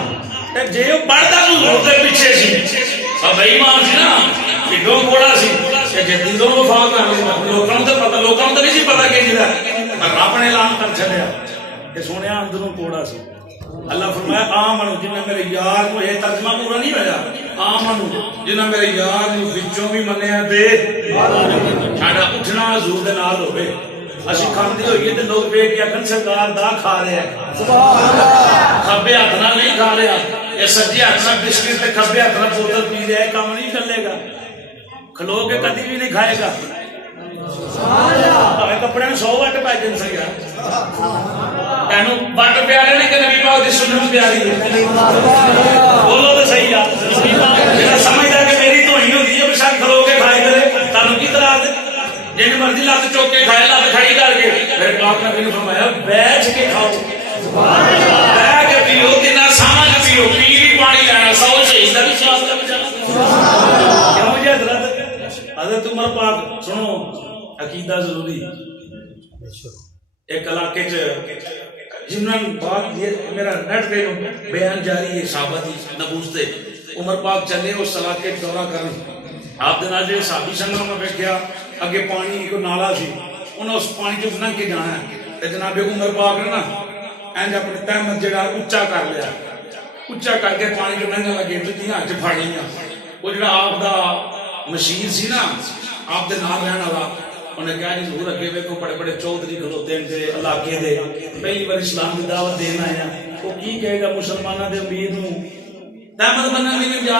जे पढ़ता तू रोते पीछे सी बेईमान सी ना ढिडों घोड़ा सी जे दिलों वफा कर लोगों तो पता लोगों तो नहीं पता कि रब ने ऐलान कर छड़िया कि सोने अंदरों घोड़ा सी अल्लाह फरमाया आमन जिन्हें मेरे यार को ये तर्जमा पूरा नहीं होया आमन जिन्हें मेरे यार को विचों भी मन्निया ते साडा उठना हजूर दे नाल होवे असि खांदे होइए ते लोग वेख के आखन सरकार दा खा रहे हैं सुभान अल्लाह खब्बे हाथ नाल नहीं खा रहा ये सज्जे हाथ नाल बिस्किट ते खब्बे हाथ नाल बोतल पी रहा है काम नहीं चलेगा खलो के कभी भी नहीं खाएगा सुभान अल्लाह कपड़े में 100 वट पै जन सही तेनू वट प्यारे ने कि नबी पाक दी सुन्नत प्यारी है बोलो तो सही यार मेरा समझदा कि मेरी धोनी होती है बेशक खलो के खाए करे तानू की तरह जिन मर्जी लत चौक के खाए लत खड़ी करके मेरे पाक नबी ने फरमाया बैठ के खाओ सुभान अल्लाह बैठ के पियो कितना समझ पियो पी भी पानी लेना 100 शहीद का विश्वास कर सुभान अल्लाह क्या मुझे हजरत उमर पाक सुनो अकीदा जरूरी एक इलाके जिन्होंने बात ये मेरा नेट पे बयान जारी है साहबा दी नबूस ते उमर पाक चले उस इलाके दौरा करन आप दे नाल जे साहबी संगम में बैठया अगे पानी को नाला सी उन्हें उस पानी चो लंघ के जाना है ते जनाब उमर पाक ने ना इंज अपने तहमत जेड़ा उच्चा कर लिया उच्चा करके पानी चो लंघन लगे दूजियां हथ फड़ लिया वो जेड़ा आप दा मशीर सी ना आप दे नाल रहने वाला उन्हें कहा जी जरूर अगे वेखो बड़े बड़े चौधरी खलोते हैं इलाके दे पहली बार इस्लाम की दावत देना आया वो की कहेगा मुसलमानों के अमीर नूं तहमत बनने नहीं जा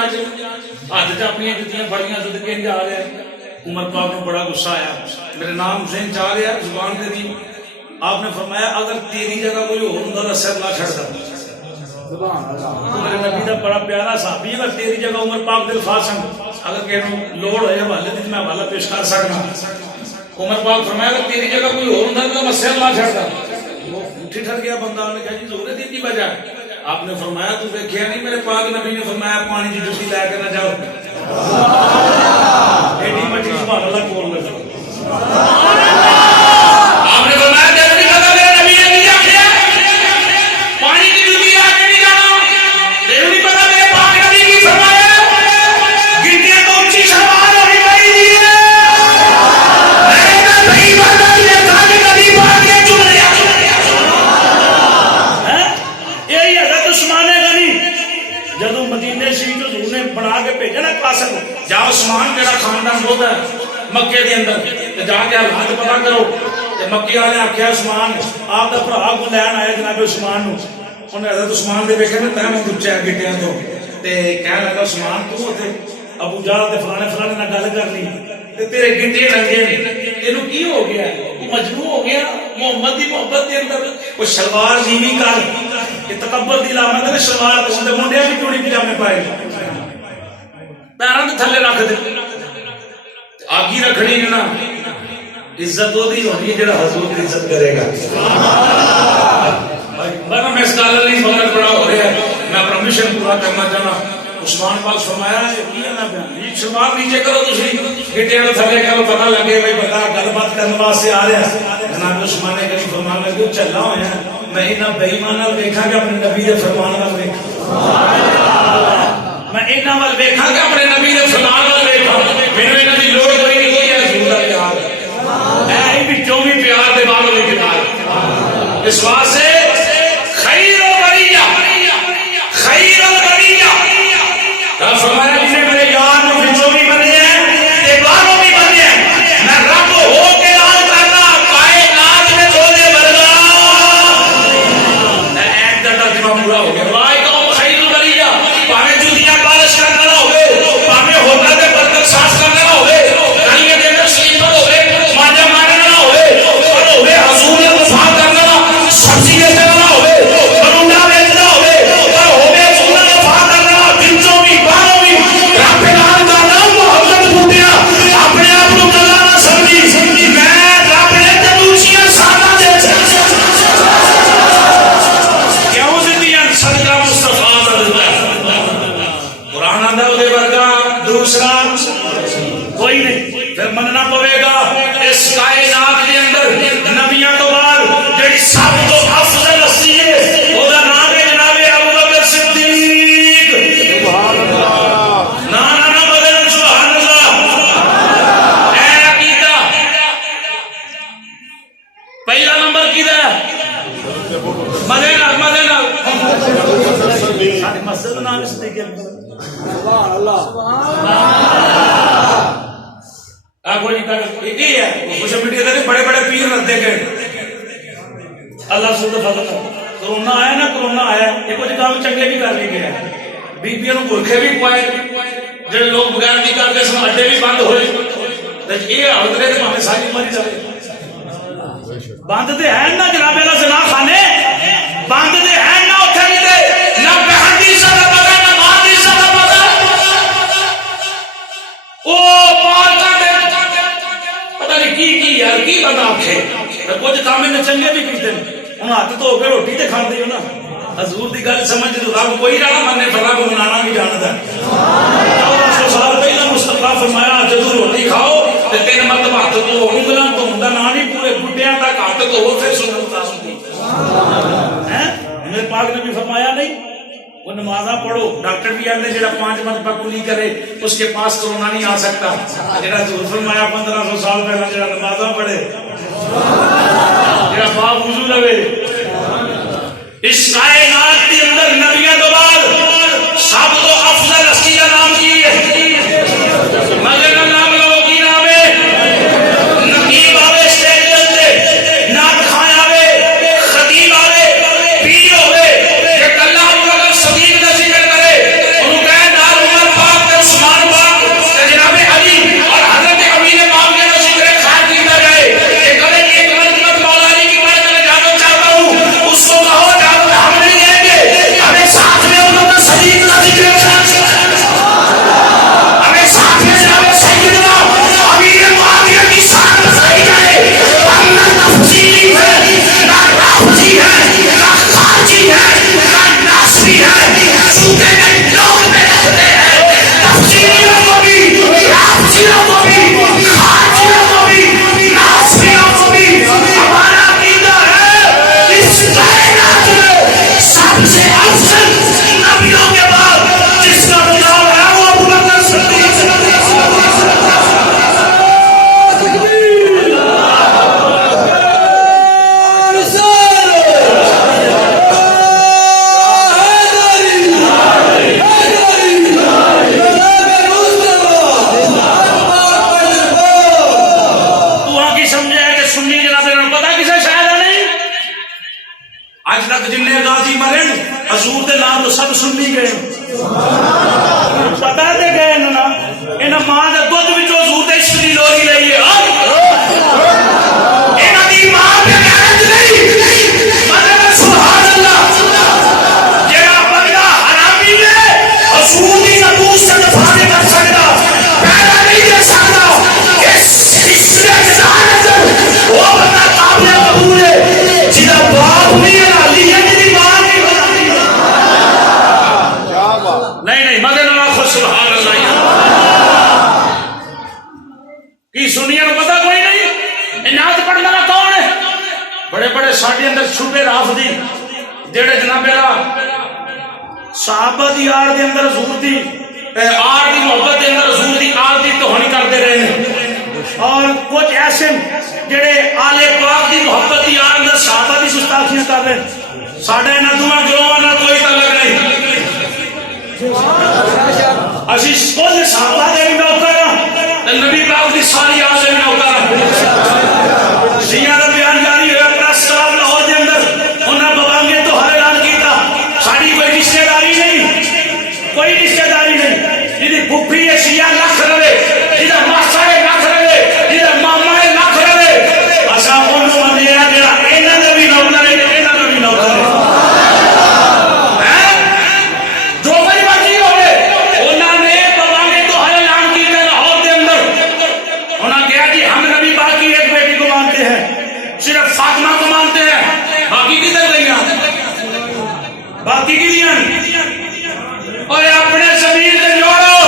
हाथ च अपनी जुतियां फड़ियां सुध के जा रहा है उमर पाक को बड़ा गुस्सा आया मेरे नाम हुसैन चाह रहा जुबान दे दी आपने फरमाया अगर तेरी जगह कोई होर हुंदा तां सिर ला छड़दा सुभान अल्लाह मेरे नबी दा बड़ा प्यारा साहबी अगर तेरी जगह उमर पाक दे फासन अगर किसी लोड़ होए हवाले दी मैं हवाला पेश कर सकना उमर पाक फरमाया अगर तेरी जगह कोई और होता तो मैं सिर ला छड़ता वो उठी ठहर गया बंदा ने कहा जी जोरे दी की वजह आपने फरमाया तू देखिया नहीं मेरे पाक नबी ने फरमाया पानी की जुती लेके ना जाओ एडी मची सुभान अल्लाह बोल लगा आपने फरमाया जब नहीं पता मेरे नबी ने क्या किया पानी की जुती लेके नहीं जाना तेरे नहीं पता मेरे पाक नबी की फरमाया गिनतियां तो ऊंची शर्मार होनी चाहिए जदों मदीने शरीफ हजूर ने बना के भेजा ना कासम जाओ उस्मान तेरा खानदान बहुत है मक्के के अंदर ते जाके हालात पता करो ते मक्के वाले आख्या उस्मान आप दा भरा को लैन आया जनाब उस्मान नु उन्हें हजरत उस्मान दे वेखे ना तहम दुच्चा गिटियां तो ते कहने लगा उस्मान तू उथे अबू जहल ते फलाने फलाने नाल गल कर ली ते तेरे गिटे रंगे तेनू की हो गया मजनू हो गया मोहम्मद दी मोहब्बत के अंदर वो शलवार नीवी कर ये तकब्बर दी लामत है। शलवार तो उनके मुंडिया भी चूड़ी पजामे पाए पैरों के थले रख दे आगी रखनी है ना इज्जत ओदी होनी है जो हजूर की इज्जत करेगा। मैं स्कॉलर नहीं मगर बड़ा हो रहा है मैं अपना मिशन पूरा करना चाहना। उस्मान पाक फरमाया ये शलवार नीचे करो गिटिया थले करो पता लगे भाई बता गलबात करने वास्ते आ रहा जनाब उस्मान ने कभी फरमान लगे चला होया मैं इन्हां बेईमान नाल वेखांगा अपने नबी दे फरमान नाल मैं इन्हां वाल वेखांगा अपने नबी दे फरमान नाल वेखां मैनूं इन्हां दी लोड़ कोई नहीं कोई हजूर दा प्यार है विचों भी प्यार दे बालों भी प्यार इस वास्ते खैरुल बरिया फरमाया जिसने मेरे यार में विचों भी बने हैं ते बालों भी बने हैं मैं रब हो के ऐलान करना कायनात में तोले वर्गा मैं एक तर्जुमा पूरा हो गया वाई कौम खैरुल बरिया भावे जुतियां पालिश करना ना होवे भावे होटल दे बर्तन साफ करना ना होवे कहीं दे अंदर स्लीपर होवे मांजा मारना ना होवे और होवे हजूर ने वफा करना सब्जी बेचना ना होवे बरुंडा बेचना होवे और होवे हजूर ने वफा करना बिचों भी बालों भी रब ऐलान करना मोहम्मद बूटिया अपने आप को गला ना समझी मैं रब ने तदूसियां साना दे क्यों दित्तियां सदका मुस्तफा दा दिता कुरान आंदा ओदे वर्गा दूसरा कोई नहीं फिर मनना पवेगा इस कायनात के अंदर नबियां तो बाद जेड़ी सब तो अफजल हस्ती है ओदा नाम है जनाब अबू बकर सिद्दीक सुभान अल्लाह ना ना ना बदल सुभान अल्लाह ए अकीदा पहला नंबर किदा है मदीना साडी मस्जिद का नाम सिद्दीक सुभान अल्लाह कोई कर ये है सोशल मीडिया पे बड़े बड़े पीर रहते गए अल्लाह सुबह फजल कोरोना आया ये कुछ काम चंगे भी कर लिए गए बीबियों को बुरखे भी पाए जो लोग बगैर भी करते समय अड्डे भी बंद हुए ये हालत रहे भावे सारी उम्र ही चले बंद तो है ना जनाब अल्लाह जना खाने बंद तो है ना उठे नहीं ना बहन दी सदा पता ना मां दी सदा पता ओ पालका पता नहीं की यार की बंदा आखे कुछ काम इन्हें चंगे भी करते हैं हम हाथ धो के रोटी तो खाते हो ना हजूर की गल समझ रब कोई ना मने फला को मनाना भी जानता 1400 साल पहले मुस्तफा फरमाया जदों रोटी खाओ तो 3 मरतबा हाथ धो उंगलां धोण दा नाम ही पूरे बुढ़ियां तक हाथ धो फिर सुन्नत है मेरे पाक ने भी फरमाया नहीं वो नमाजा पढ़ो डॉक्टर भी आते जो 5 मरतबा कुली करे उसके पास कोरोना नहीं आ सकता जो फरमाया 1500 साल पहले जो नमाजा पढ़े जो बाप वुजू लवे इस कायनात के अंदर नबियों तो बाद सब तो अफजल हस्ती का नाम की है मगर नाम लोगों की नाम है नकीब आवे स्टेज पे नाम खान आवे खतीब आवे पीर होवे ये कल्ला अगर सदीक का जिक्र करे उन्होंने कहा नाल उमर पाक ते उस्मान पाक ते जनाब अली और हजरत अमीर पाक के जिक्र खान कीता जाए ये कहे एक मर्तबा मौला अली की मैं जाना चाहता हूं उसको कहो हम नहीं देंगे हमें साथ में उन्होंने सदीक का जिक्र हमें साथ में जनाब सैयदना अमीर मुआविया की शान बताई जाए हम ना तफसीली है ना राफजी है ना खारजी है ना नासरी है सूखे में लोग में रहते हैं तफसीलियों को भी राफजियों को भी खारजियों को भी नासरियों को भी हमारा अकीदा है इस कायनात में सबसे अफजल नबियों के बाद जिसका नाम है वो अबू बकर सिद्दीक जिन्ने गाजी मरे हजूर के नाम तो सब सुनी गए पता तो गए ना इन्हें मां के दुध में हजूर के इश्क की लोरी ली है इन्हों की मां पे गैरत नहीं मतलब सुभान अल्लाह बड़े बड़े साढ़े अंदर छुपे राफदी जेड़े जनाबेला साहबा दी आड़ दे अंदर हजूर दी आड़ दी मोहब्बत दे अंदर हजूर दी आड़ दी तोहनी करते रहे हैं और कुछ ऐसे जेड़े आले पाक दी मोहब्बत दी आड़ अंदर साहबा दी गुस्ताखियां कर रहे हैं साडे इन्हां दोवां गिरोहां नाल कोई ताल्लुक नहीं असीं कुल साहबा दे भी नौकर हां ते नबी पाक दी सारी आड़ दे भी नौकर हां शिया दा बयान जारी होया प्रेस क्लब लाहौर दे अंदर उन्हां बवांगे तो हर ऐलान कीता साडी कोई रिश्तेदारी नहीं जिहदी फुफी है शिया लख रवे जिहदा मासा है लख रवे जिहदा मामा है लख रवे असां ओनू मंनिया जेड़ा इन्हां दा भी नौकर है इन्हां दा भी नौकर है जो कोई मर्जी होवे उन्हां ने बवांगे तो हर ऐलान कीता लाहौर दे अंदर उन्हां कहा जी हम नबी पाक की एक बेटी को मानते हैं सिर्फ फातिमा को मानते हैं बाकी किधर गईयां बाकी किदियां और अपने जमीन से जोड़ो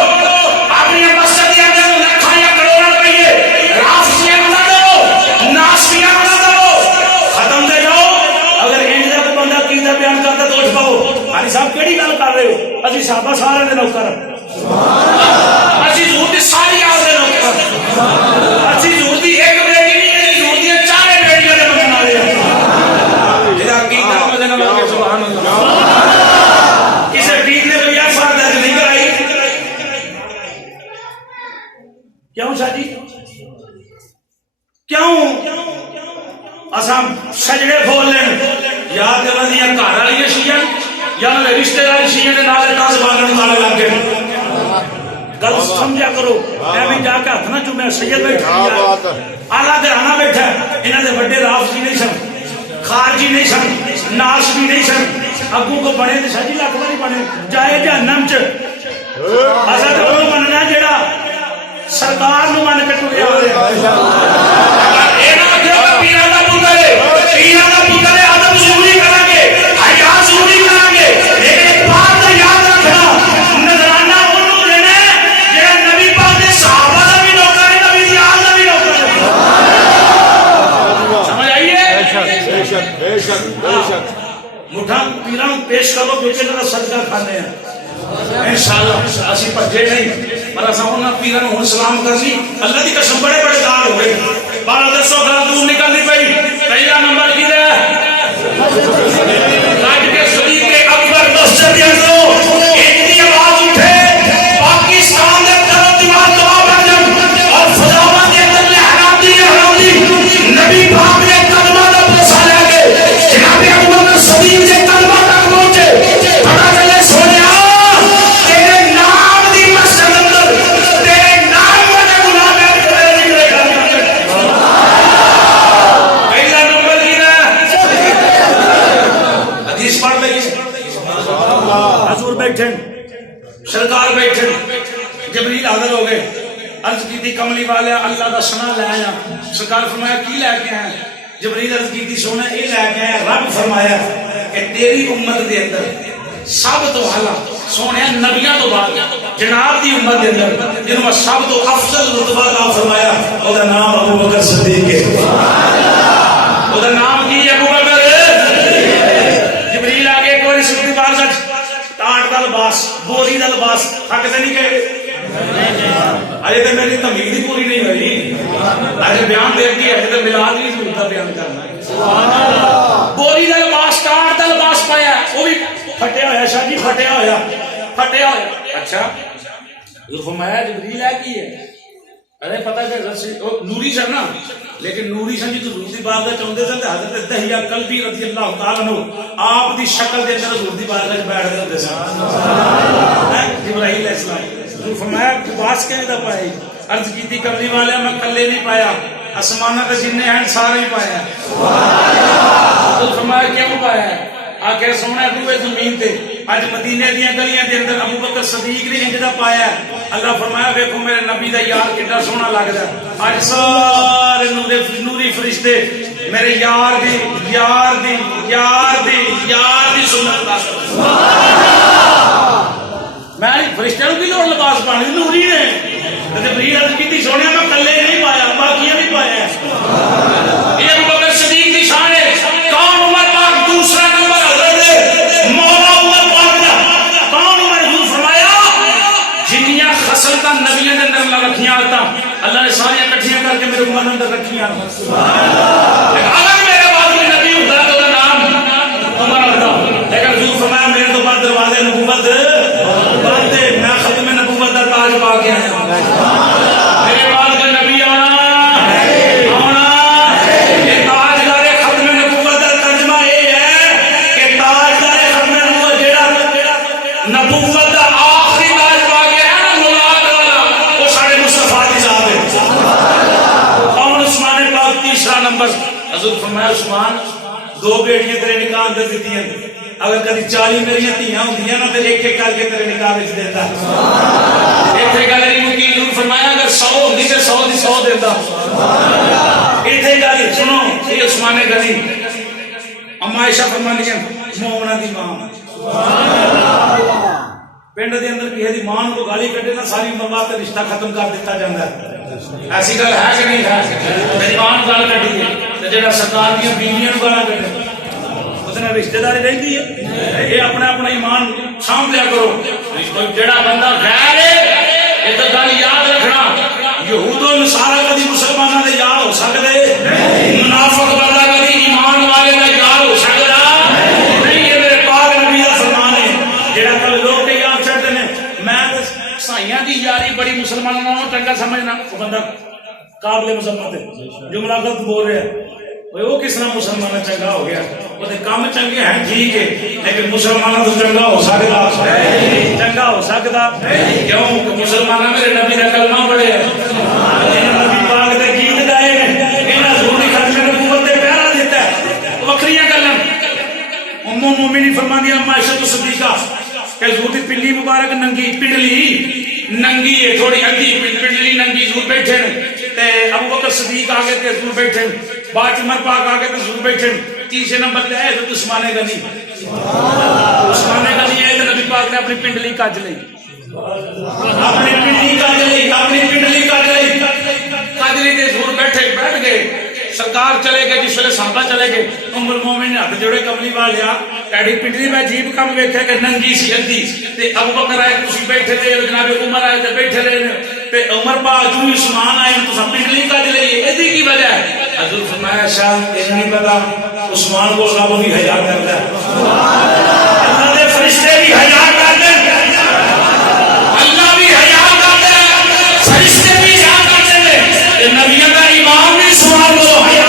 अपनी मस्जिद के अंदर लाखों या करोड़ों रुपए राफियां बना दो नाशियां बना दो खत्म दे जाओ अगर इंज दा कोई बंदा कीदा बयान करता तो उठ पाओ हाली साहब केड़ी गल कर रहे हो असि साहबा सारे दे नौकर असि हजूर दी सारी आल दे नौकर असि हजूर दी एक बेटी नहीं हजूर दी चार बेटियां दे बनने वाले हैं जेदा कीदा मदन लगे सुभान अल्लाह किसे पीर ने कोई ऐसा दर्ज नहीं कराई क्यों शादी क्यों असम सजड़े खोल लें या घर वाली शिया या रिश्तेदार शिया के नाल मारे लग गए गल समझा करो मैं भी जाके हथ ना चुमे सैयद बैठा आला घराना बैठा इन्हों के बड़े राफजी नहीं सन खारजी नहीं सन नाश भी नहीं सन अगू को बने तो सही लख बारी बने जाए जहन्नम च असा तो वो मनना जेड़ा सरकार नु मन के टुरिया होवे एना जो पीरा दा पुत्र है आदम जरूरी करांगे हया जरूरी करांगे लेकिन एक बात तो याद रखना नजराना ओनू देना जेड़ा नबी पाक दे सहाबा दा भी नौकर है नबी दी आल दा भी नौकर है समझ आइए बेशक मुठा पीरा पेश करो क्योंकि इन्होंने सदका खाने हैं इंशाअल्लाह असि भजे नहीं पर असा उन्होंने पीरा हुण सलाम करनी अल्लाह की कसम बड़े बड़े दाल हो गए बारह दसो गल दूर निकलनी पई पहला नंबर किदा काट के शरीफ के अकबर मस्जिद के अंदर इतनी आवाज उठे पाकिस्तान दे तरफ दीवार दबा बन और फजावा के अंदर लहराती नबी पाक ने कदमा दा बसा लगे जनाब अबू बकर सदीक के कदमा तक पहुंचे पता चले सोनिया तेरे नाम दी मस्जिद अंदर तेरे नाम वाले गुलाम निकलेगा पहला नंबर की ना हदीस पढ़ लगी हजूर बैठे सरकार बैठे जबरील हाजिर हो गए अर्ज की कमली वाले अल्लाह का सना ले आया सरकार फरमाया की लैके आए जबरील अर्ज की सोने ये लैके आया रब फरमाया कि तेरी उम्मत के अंदर सब तो आला सोने नबियां तो बाद जनाब दी उम्मत के अंदर जिन्होंने मैं सब तो अफजल रुतबा दा फरमाया ओदा नाम अबू बकर सिद्दीक है ओदा नाम की अबू बकर जबरील आगे एक बार सुनती बार सच टाट दा लिबास बोरी दा लिबास थक ते नहीं गए अजे तो मेरी तमीज ही पूरी नहीं हुई अजे बयान दे दी अजे तो मिलाद ही सूरत का बयान करना बोरी का लिबास टाट का लिबास पाया वो भी फटिया होया शाह जी फटिया होया अच्छा फरमाया जबरील है की है अरे पता क्या नूरी सन ना लेकिन नूरी सन जी हजूर दी बारगाह चाहते सन हजरत दहिया कल्बी रज़ी अल्लाह तआला अन्हु आप दी शक्ल दे अंदर हजूर दी बारगाह च बैठदे हुंदे सन जिब्राइल अलैहिस्सलाम फरमाया लिबास कहने दा पाया अर्ज की कमली वाले मैं कल्ले नहीं पाया आसमाना के जिन्ने हैं सारे ही पाया फरमाया क्यों पाया आके सोना दूए जमीन ते आज मदीने दी गलियां दे अंदर अबू बकर सदीक ने इंज दा पाया अल्लाह फरमाया देखो मेरे नबी दा यार कितना सोना लगदा आज सारे नूरी फरिश्ते मेरे यार दी सुन्नत दा मैं फरिश्ते की लोड़ लिबास पाने नूरी ने जबरील अर्ज की सोने मैं कल्ले नहीं पाया बाकियां भी पाया ये अबू बकर सदीक दी शान है अगर मेरे बाद कोई नबी होता तो नाम उमर होता, लेकिन हजूर फरमाया मेरे तो बाद दरवाजे नबूवत बंद है, मैं खत्म नबूवत का ताज पा के आया। मेरे बाद कोई नबी आना ये ताजदारे खत्म नबूवत का तर्जमा ये है कि ताजदारे खत्म नबूवत जेड़ा नबूवत का आखिरी ताज पा के आया ना मुराद वाला, वो सारे मुस्तफा की जात है। और उस्मान पाक तीसरा नंबर, हजूर फरमाया उस्मान दो बेटियां तेरे निकाह अंदर दी हैं, अगर कभी 40 मेरिया धियां होंदियां ना तो एक एक करके तेरे निकाह विच देता। इत्थे गल नहीं मुकी, हजूर फरमाया अगर 100 होंदी ते 100 दी 100 देता। इत्थे गल सुनो, ये उस्मान गनी अम्मा आयशा फरमांदियां मोमना दी मां पिंड के अंदर किसी की मां को गाली कटे ना सारी उम्र बाद रिश्ता खत्म कर दिता जाता है। ऐसी गल है कि नहीं है? मेरी मां गाल कटी है जो सरकार दी बीवियां गाला कटे उसने रिश्तेदारी रही है। ये अपना अपना ईमान सामभ लिया करो। जेड़ा बंदा गैर है ये तो गल याद रखना, यहूदो नसारा कभी मुसलमानों के यार हो सकते, मुनाफिक बंदा कभी ईमान वाले का यार हो सकता नहीं। ये मेरे पाक नबी का फरमान है। जेड़ा कल लोग के यार चढ़ते हैं मैं साइयां की यारी बड़ी मुसलमानों नालों चंगा समझना, वो बंदा काबिल मजम्मत है। जुमला गलत बोल रहा है वो किस तरह मुसलमान चंगा हो गया? वो काम चंगे हैं ठीक है, लेकिन मुसलमानों तो चंगा हो सकता चंगा हो सकता क्यों? मुसलमान मेरे नबी का कलमा पढ़े, नबी पाक दे गीत गाए, इन्हां ज़रूरी खत्म नबूवत ते पहरा दिता है। वखरियां गल्लां उम्म मोमिनीन फरमांदी अम्मा आयशा तो सिद्दीका के ज़रूर दी पिल्ली मुबारक नंगी पिंडली नंगी है, थोड़ी अद्धी पिंडली नंगी ज़रूर बैठे ते अबू बकर सिद्दीक आगे ते ज़रूर बैठे, बाद उमर पाक आगे तो ज़रूर बैठे, तीसरे नंबर पे है तो उस्मान गनी। उस्मान गनी है तो नबी पाक ने अपनी पिंडली कज ली, अपनी पिंडली कज ली, अपनी पिंडली कज ली, कज ली ते ज़रूर बैठे बैठ गए। सरकार चले गए, जिस वेले साहबा चले गए, उम्मुल मोमिनीन हाथ जोड़े कमली वाले तेरी पिंडली में अजीब काम वेख्या कि नंगी सी अद्धी ते अबू बकर आए तुसीं बैठे थे, जनाब उमर आए तो बैठे रहे ते उमर पाक जू उस्मान आए तुसां पिंडली कज ली, एदी की वजह है? हजूर फरमाया शाह तेरे नहीं पता उस्मान को रब भी हया करता है, अल्लाह के फरिश्ते भी हया करते हैं, अल्लाह भी हया करता है, फरिश्ते भी हया करते हैं, नबियों का इमाम भी सुभान अल्लाह हया।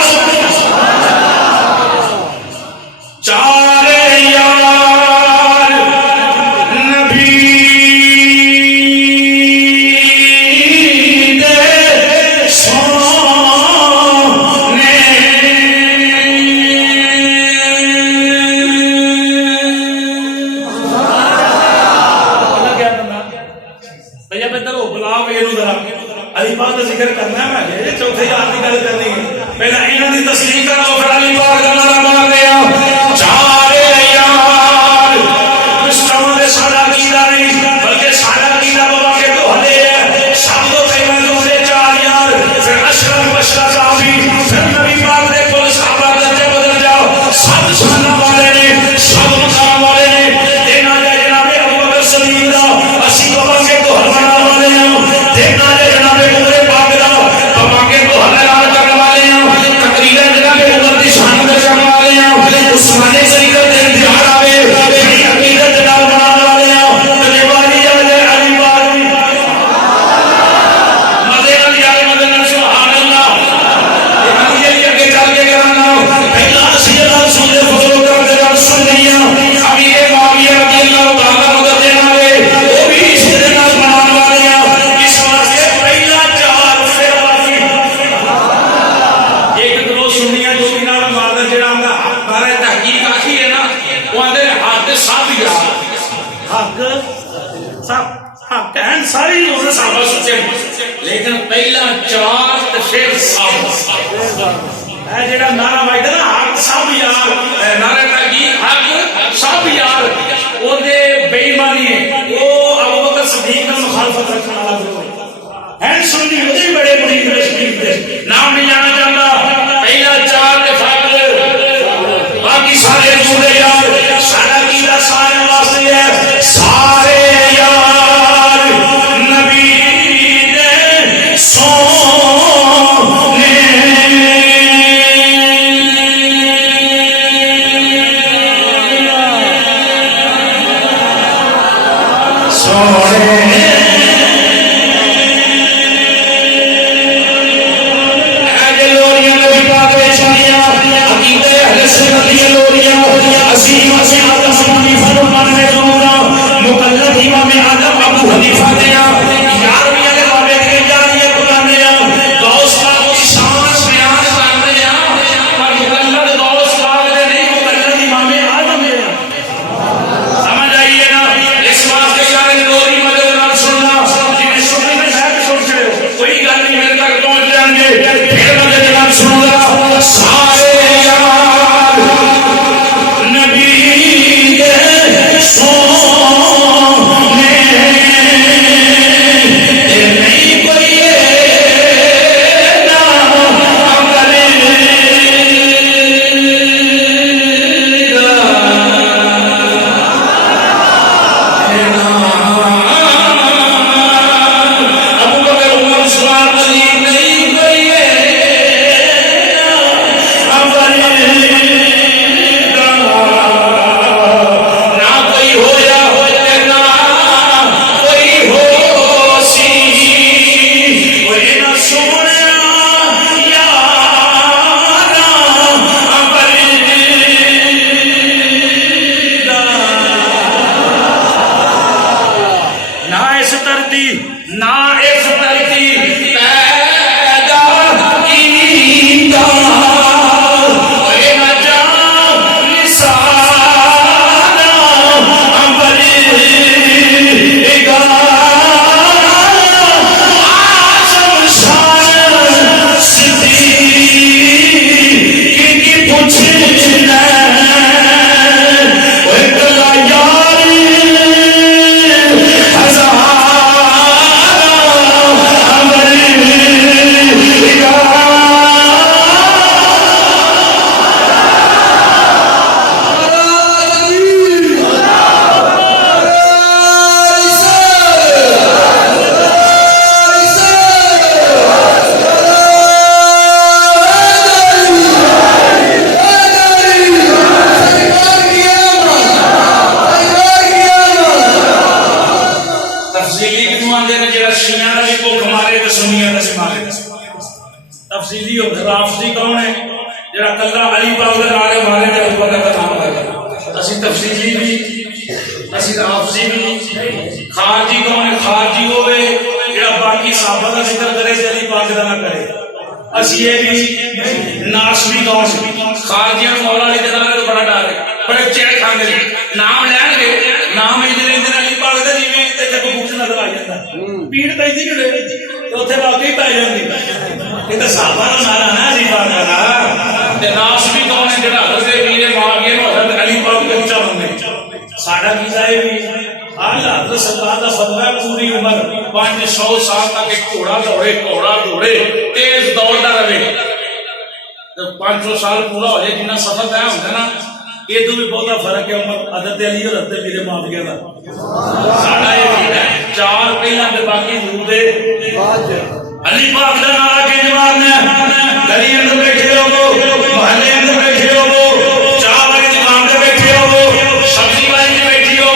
चार यार नबी दे सोने भैया बेहतर हो बुलाओ ये जरा अली पाक का जिक्र करना है, मैं चौथे यार की गल करनी है, पहले इन्हां दी तस्लीम करो फिर अली पाक का नारा मार दिया। चार यार मुस्तफा दे सारा कीदा नहीं बल्कि सारा कीदा बाबा के दोहले है, सब तो पहले दोहले चार यार, फिर अशरफ बशरा साहबी, फिर नबी पाक दे कोल सहाबा दर्जे बदल जाओ, सब शाना वाले ने, सब मकाम वाले ने, देखना जाए जनाबे अबू बकर सिद्दीक दा असी बाबा के दोहलवाना वाले हैं, देखना जाए जनाबे उमर पाक दा बाबा के दोहलवाना करने वाले हैं, तकरीर जनाबे उमर दी शान दर्शन वाले हैं, उस्मान गनी का दिन दिहाड़ आवे बड़ी अकीदत जनाब बनाने वाले हैं, तने वाली जाए अली पाक मजे वाली जाए मदन सुभान अल्लाह। ये आगे चल के करना पहला सीधा सुने फजल कर दे सुन लिया अभी ये माविया रजी अल्लाह तआला मदद देना है, वो भी इसी दिन बनाने वाले हैं, इस वास्ते पहला चार फिर बाकी एक दो सुनिया जो भी नाल मारदा जेड़ा हमदा हक बारे तहकीक आखी है ना, वो आंदे हक सब यार हक सब हक हैं सारी उन्हें साहबा सोचे, लेकिन पहला चार ते फिर सब है जेड़ा नारा वाइदा ना हक सब यार, नारा तहकीक हक सब यार, ओदे बेईमानी है वो अबू बकर सिद्दीक का मुखालफत रखने वाला है, सुन्नी ओदे बड़े मुरीद शरीफ दे नाम नहीं जाना चाहता, पहला चार ते फर्क बाकी सारे जुड़े यार, सारा कीदा सारे वास्ते है, सारे यार नबी दे सोने तफसीली राफजी कौन है जरा कल्ला अली पाक दे नारे मारे ते अबू बकर दा नाम है असि तफसीली भी असि राफजी भी खारजी कौन है खारजी होवे जरा बाकी साहबा दा जिक्र करे ते अली पाक दा ना करे असि ये भी नासबी कौन है खारजियां मौला अली दे नारे तो बड़ा डर है बड़े चेहरे खांदे नाम लैणगे नाम इधर इधर अली पाक दा जिवें ते जब कुछ नजर आ जांदा पीड़ पैंदी कि ते उत्थे वाकई पै जांदी ये तो साहबा का नारा ना अली पाक का नारा ते नासबी कौन है जेड़ा हज़रत मीरे माविया नु हज़रत अली पाक के ऊंचा मंदे साडा की जाए भी आला हज़रत सरकार दा फतवा पूरी उम्र 500 साल तक एक घोड़ा दौड़े तेज दौड़दा रहे तो 500 साल पूरा हो जाए जिन्ना सफर तय होंदा ना ये तो भी बहुत फर्क है उम्र हज़रत अली और हज़रत मीरे माविया दा साडा ये चार पहला ते बाकी दूर दे अली पाक दा नारा के जवाब ने गली अंदर बैठे हो मोहल्ले अंदर बैठे हो चाय वाली दुकान पे बैठे हो सब्जी वाली पे बैठी हो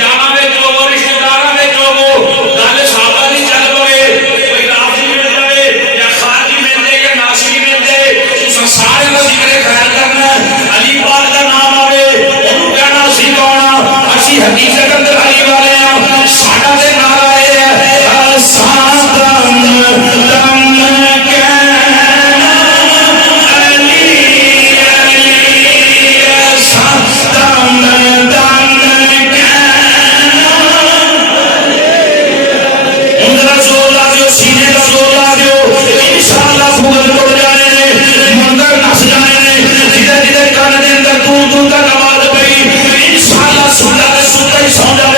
यारा में जो हो रिश्तेदारा में जो हो गल साहबा दी चल पवे कोई राफी मिल जाए या खारजी मिल दे या नासरी मिल दे तुम सारे दा जिक्र खैर करना अली पाक दा नाम आवे ओनु कहना सी कौन असि हकीकत अंदर अली वाले आ साडा ते नारा है सादम Sound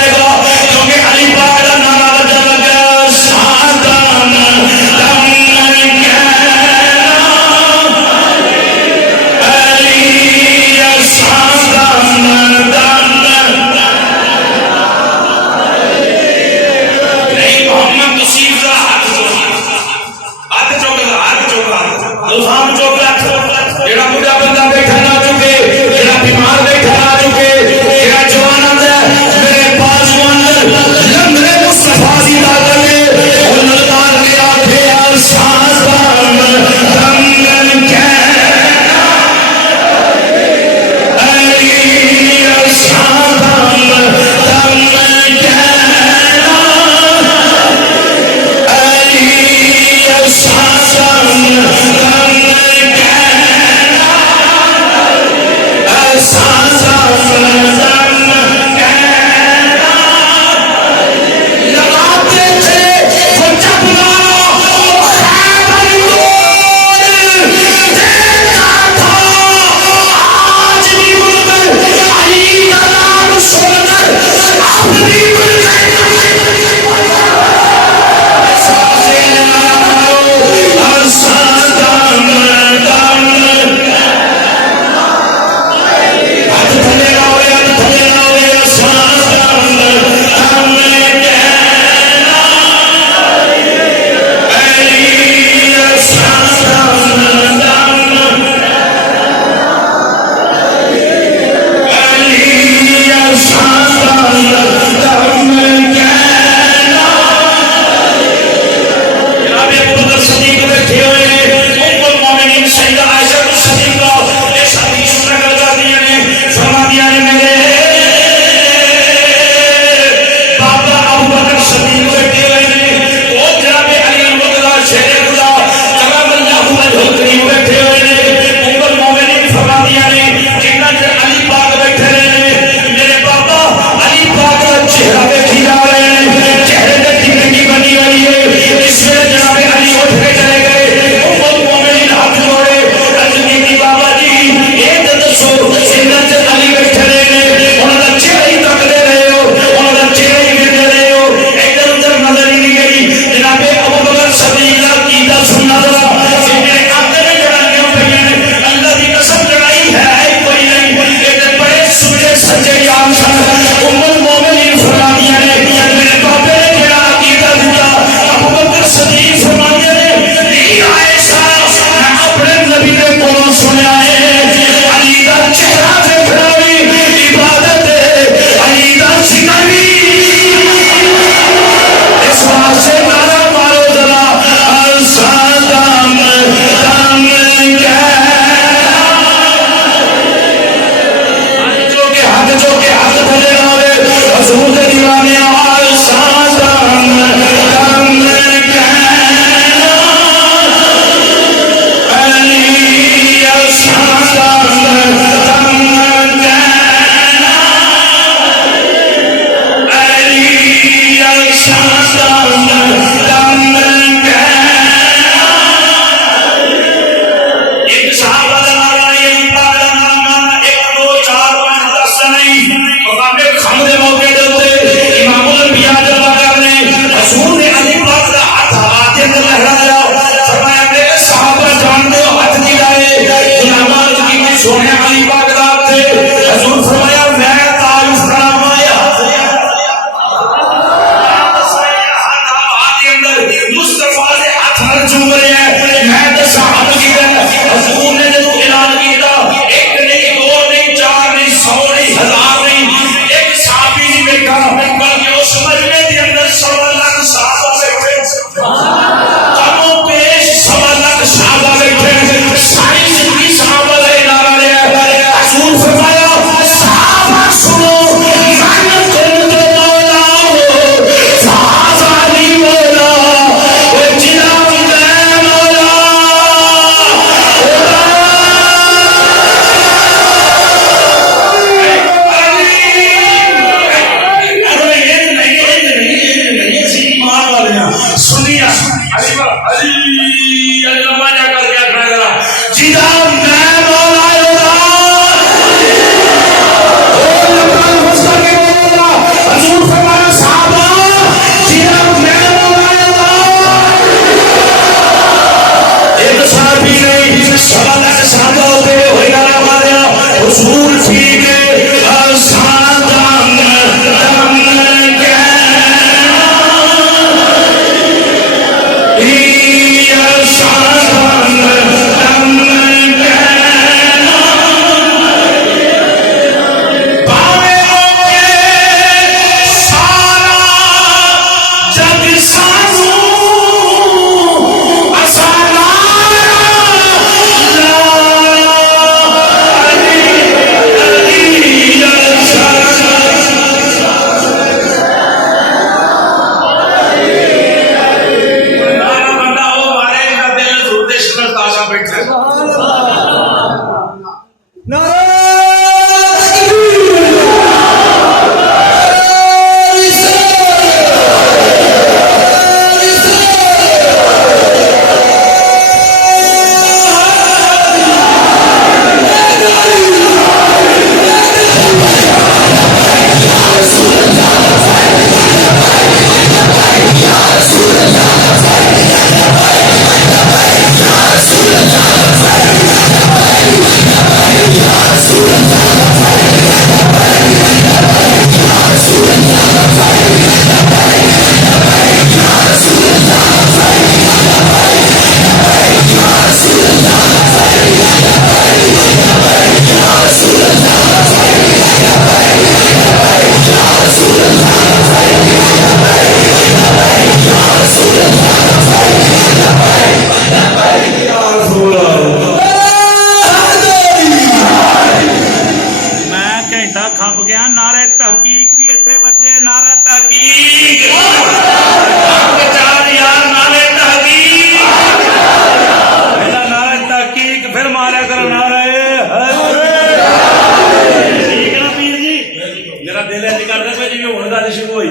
करते पे जिवें हुण गल शुरू होई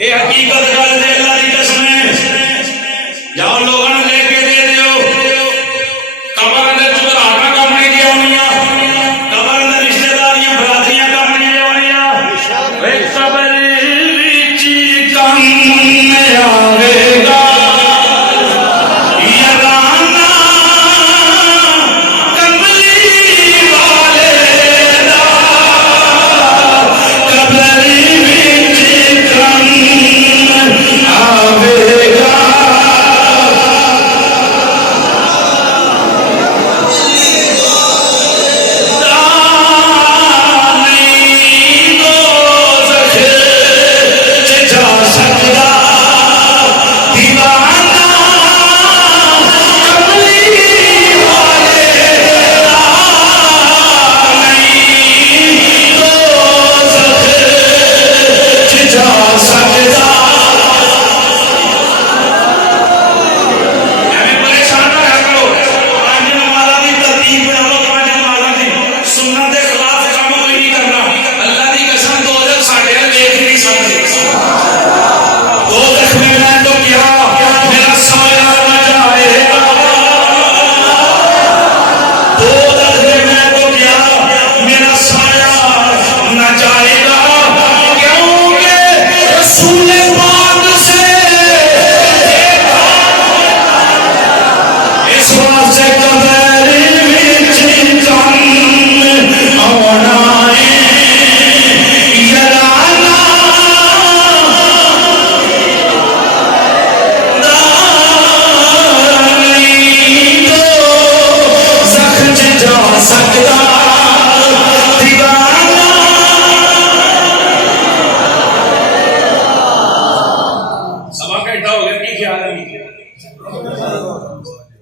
ये हकीकत गल ते अल्लाह दी कसम है जाओ लोगों ने लेके दे दियो कबर दे चुराटा काम नहीं दिया होनिया कबर दे रिश्तेदारियां बरादरियां काम नहीं दिया होनिया वे कबर विच काम आवेगा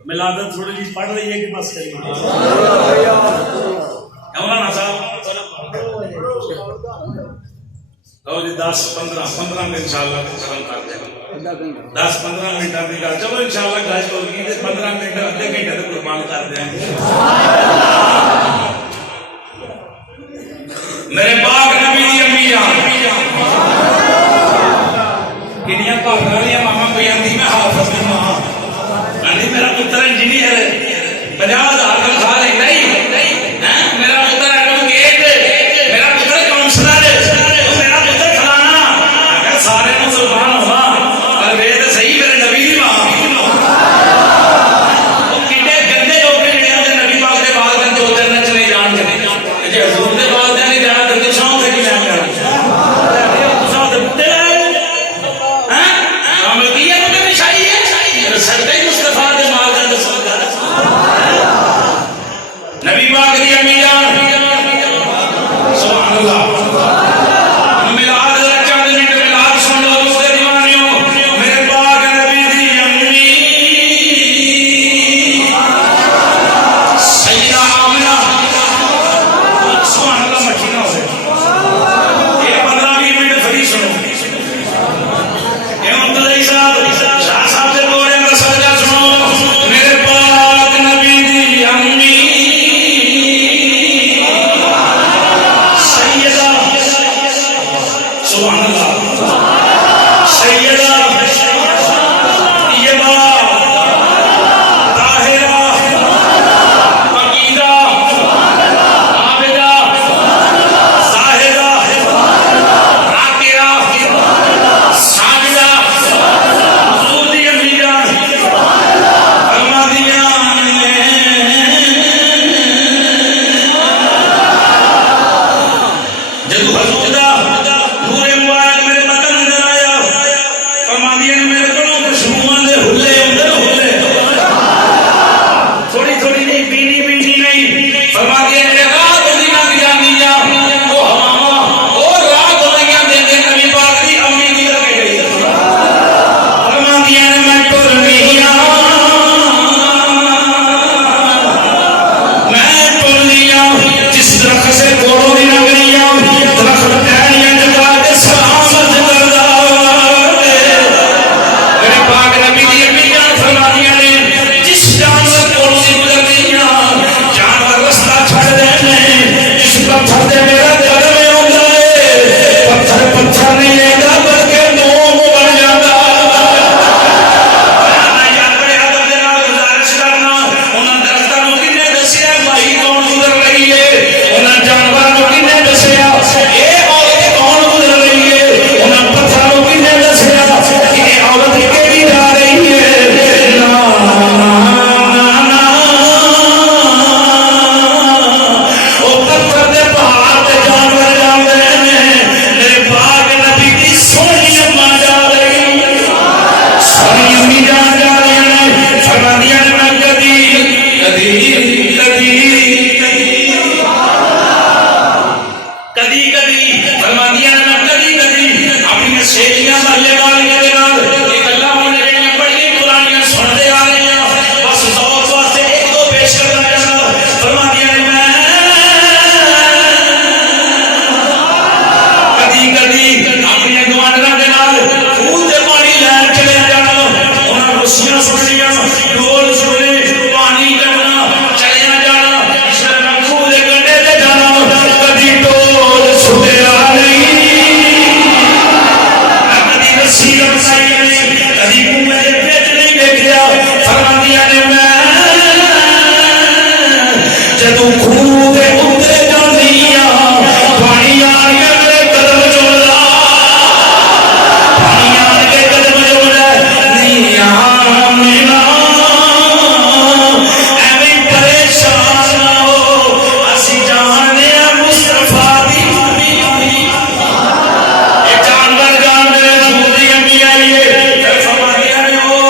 मिलादत थोड़ी जी पढ़ रही है कि बस लो जी 10-15 मिनट इंशाल्लाह खत्म कर देंगे 10-15 मिनट की गल चलो इंशाल्लाह गल होगी 15 मिनट अद्धे घंटे तक कुर्बान कर देंगे मेरे पाक नबी दी अम्मी जान किनिया भागा वाली मामा कोई आंदी मैं हाफिज दी मां आंदी मेरा पुत्र इंजीनियर 50,000 तनख्वाह लेंदा ही हैं मेरा पुत्र एडवोकेट मेरा पुत्र काउंसलर मेरा पुत्र फलाना अगर सारे नु सुभान अल्लाह पर वेद सही मेरे नबी दी मां वो कितने गंदे लोग ने जेड़े उनके नबी पाक दे बाल दे दो दिन चले जान जे हजूर दे बाल दे नहीं जाना तो शाम से की मैं करना साथ बुते हैं कामल की है तो निशाई है सरदे मुस्तफा दे माल दे नबी पाक दी अम्मी जान सुभान अल्लाह मिलाद दा चंद मिनट मिलाद सुन लो उसके दीवानियों मेरे पाक नबी दी अम्मी सैयदा आमिना सुभान अल्लाह मक्खी ना हो ये 15-20 मिनट फ्री सुनो ये मुतलई साहब शाह साहब दे बोले का सजदा सुनो मेरे पाक नबी दी अम्मी सुभान अल्लाह सैयदा तैयबा ताहिरा अकीदा आबिदा जाहिदा राकिया साजिदा हुजूर दी अम्मी जान फरमा दिया जदू हुजूर दा पूरे मुबारक मेरे बदन अंदर आया फरमादिया ने मेरे को खुशबुआं दे हुल्ले अंदर हुल्ले थोड़ी थोड़ी नहीं पीनी पीनी नहीं फरमादिया ने रात दी लग जानी आ वो हवावा और रात दवाइयां दे दे नबी पाक दी अम्मी दी लग गई फरमादिया ने मैं टुर लिया जिस दरख्त से कोड़ों दी लग रही दरख्त टहनियां कदी अपने गवांडरां दे नाल खूह ते पानी लैन चले जाना उन्हां रस्सियां सुनियां डोल सुने पानी कढना चले जाना शरण खूह दे कंढे ते जाना कदी डोल सुनिया नहीं कदी रस्सी लपटाई नहीं कदी खूह दे विच नहीं देखिया फरमांदियां ने मैं जदों खूह दे उत्ते जांदियां पानी आ गया मेरे कदम चुमदा पानी आ के कदम चुमदा नहीं आमीना एवें परेशान ना हो असी जानने मुस्तफा दी ये जानवर जान मेरे रसूल दी अम्मी आई है फरमादियां ने ओ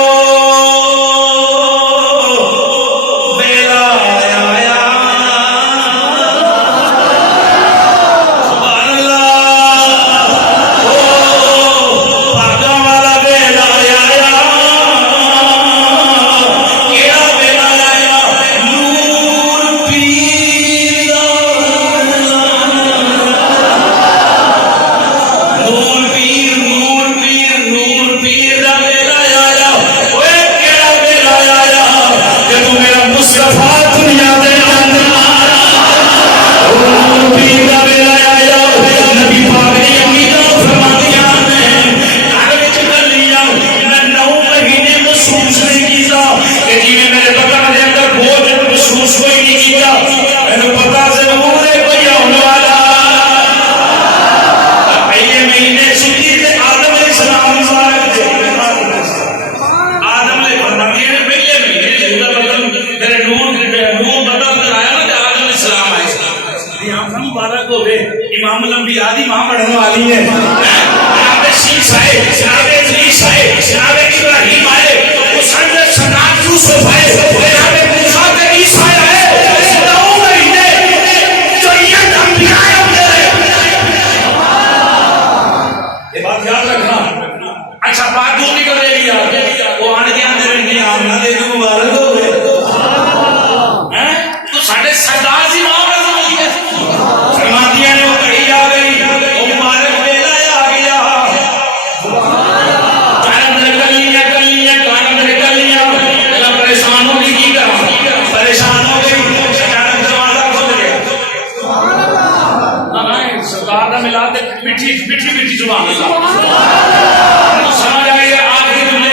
वेला आया सुभान अल्लाह ओ भागा वाला वेला आया केड़ा वेला आया नूर पीर दा नूर पीर दा वेला आया ओए केड़ा वेला आया जदों मेरा मुस्तफा दुनिया दे अंदर नूर पीर दा वेला आया नबी पाक ने अम्मी दा फरमादियां ने घर विच गलियां मैं 9 महीने महसूस नहीं कीता कि जिवें मेरे बदन दे अंदर बोझ महसूस कोई नहीं कीता मैनूं पता जरूर है कोई आने वाला पहले महीने सुधी ते आदम अलैहिस्सलाम मुबारक थे आदम ने फरमादियां ने पहले महीने जिंदा बदन मेरे नूर बदन अंदर आया ना ते आदम अलैहिस्सलाम आए ये आंख मुबारक होवे इमाम लंबिया दी मां पढ़ने वाली है जनाब शीश आए जनाब इदरीस आए जनाब इब्राहिम आए हुसैन सनात यूसुफ आए जनाब मूसा ते ईसा आए 9 महीने जो ये अंबिया होते ये बात याद रखना अच्छा बात जो निकल रही है वो आने के अंदर नहीं आमना दे दी मुबारक हो गए हैं तो साढ़े सरदार जी मां पढ़ने वाली है फरमादियां ने वो घड़ी आ गई वो मुबारक वेला आ गया कान अंदर गलियां कान अंदर गलियां मेरा परेशान हो गई की करा परेशान हो गई अचानक दरवाजा खुल गया ना सरदार का मिला दे मिठी जुबान अल्लाह समझ आई आखिरी जुमले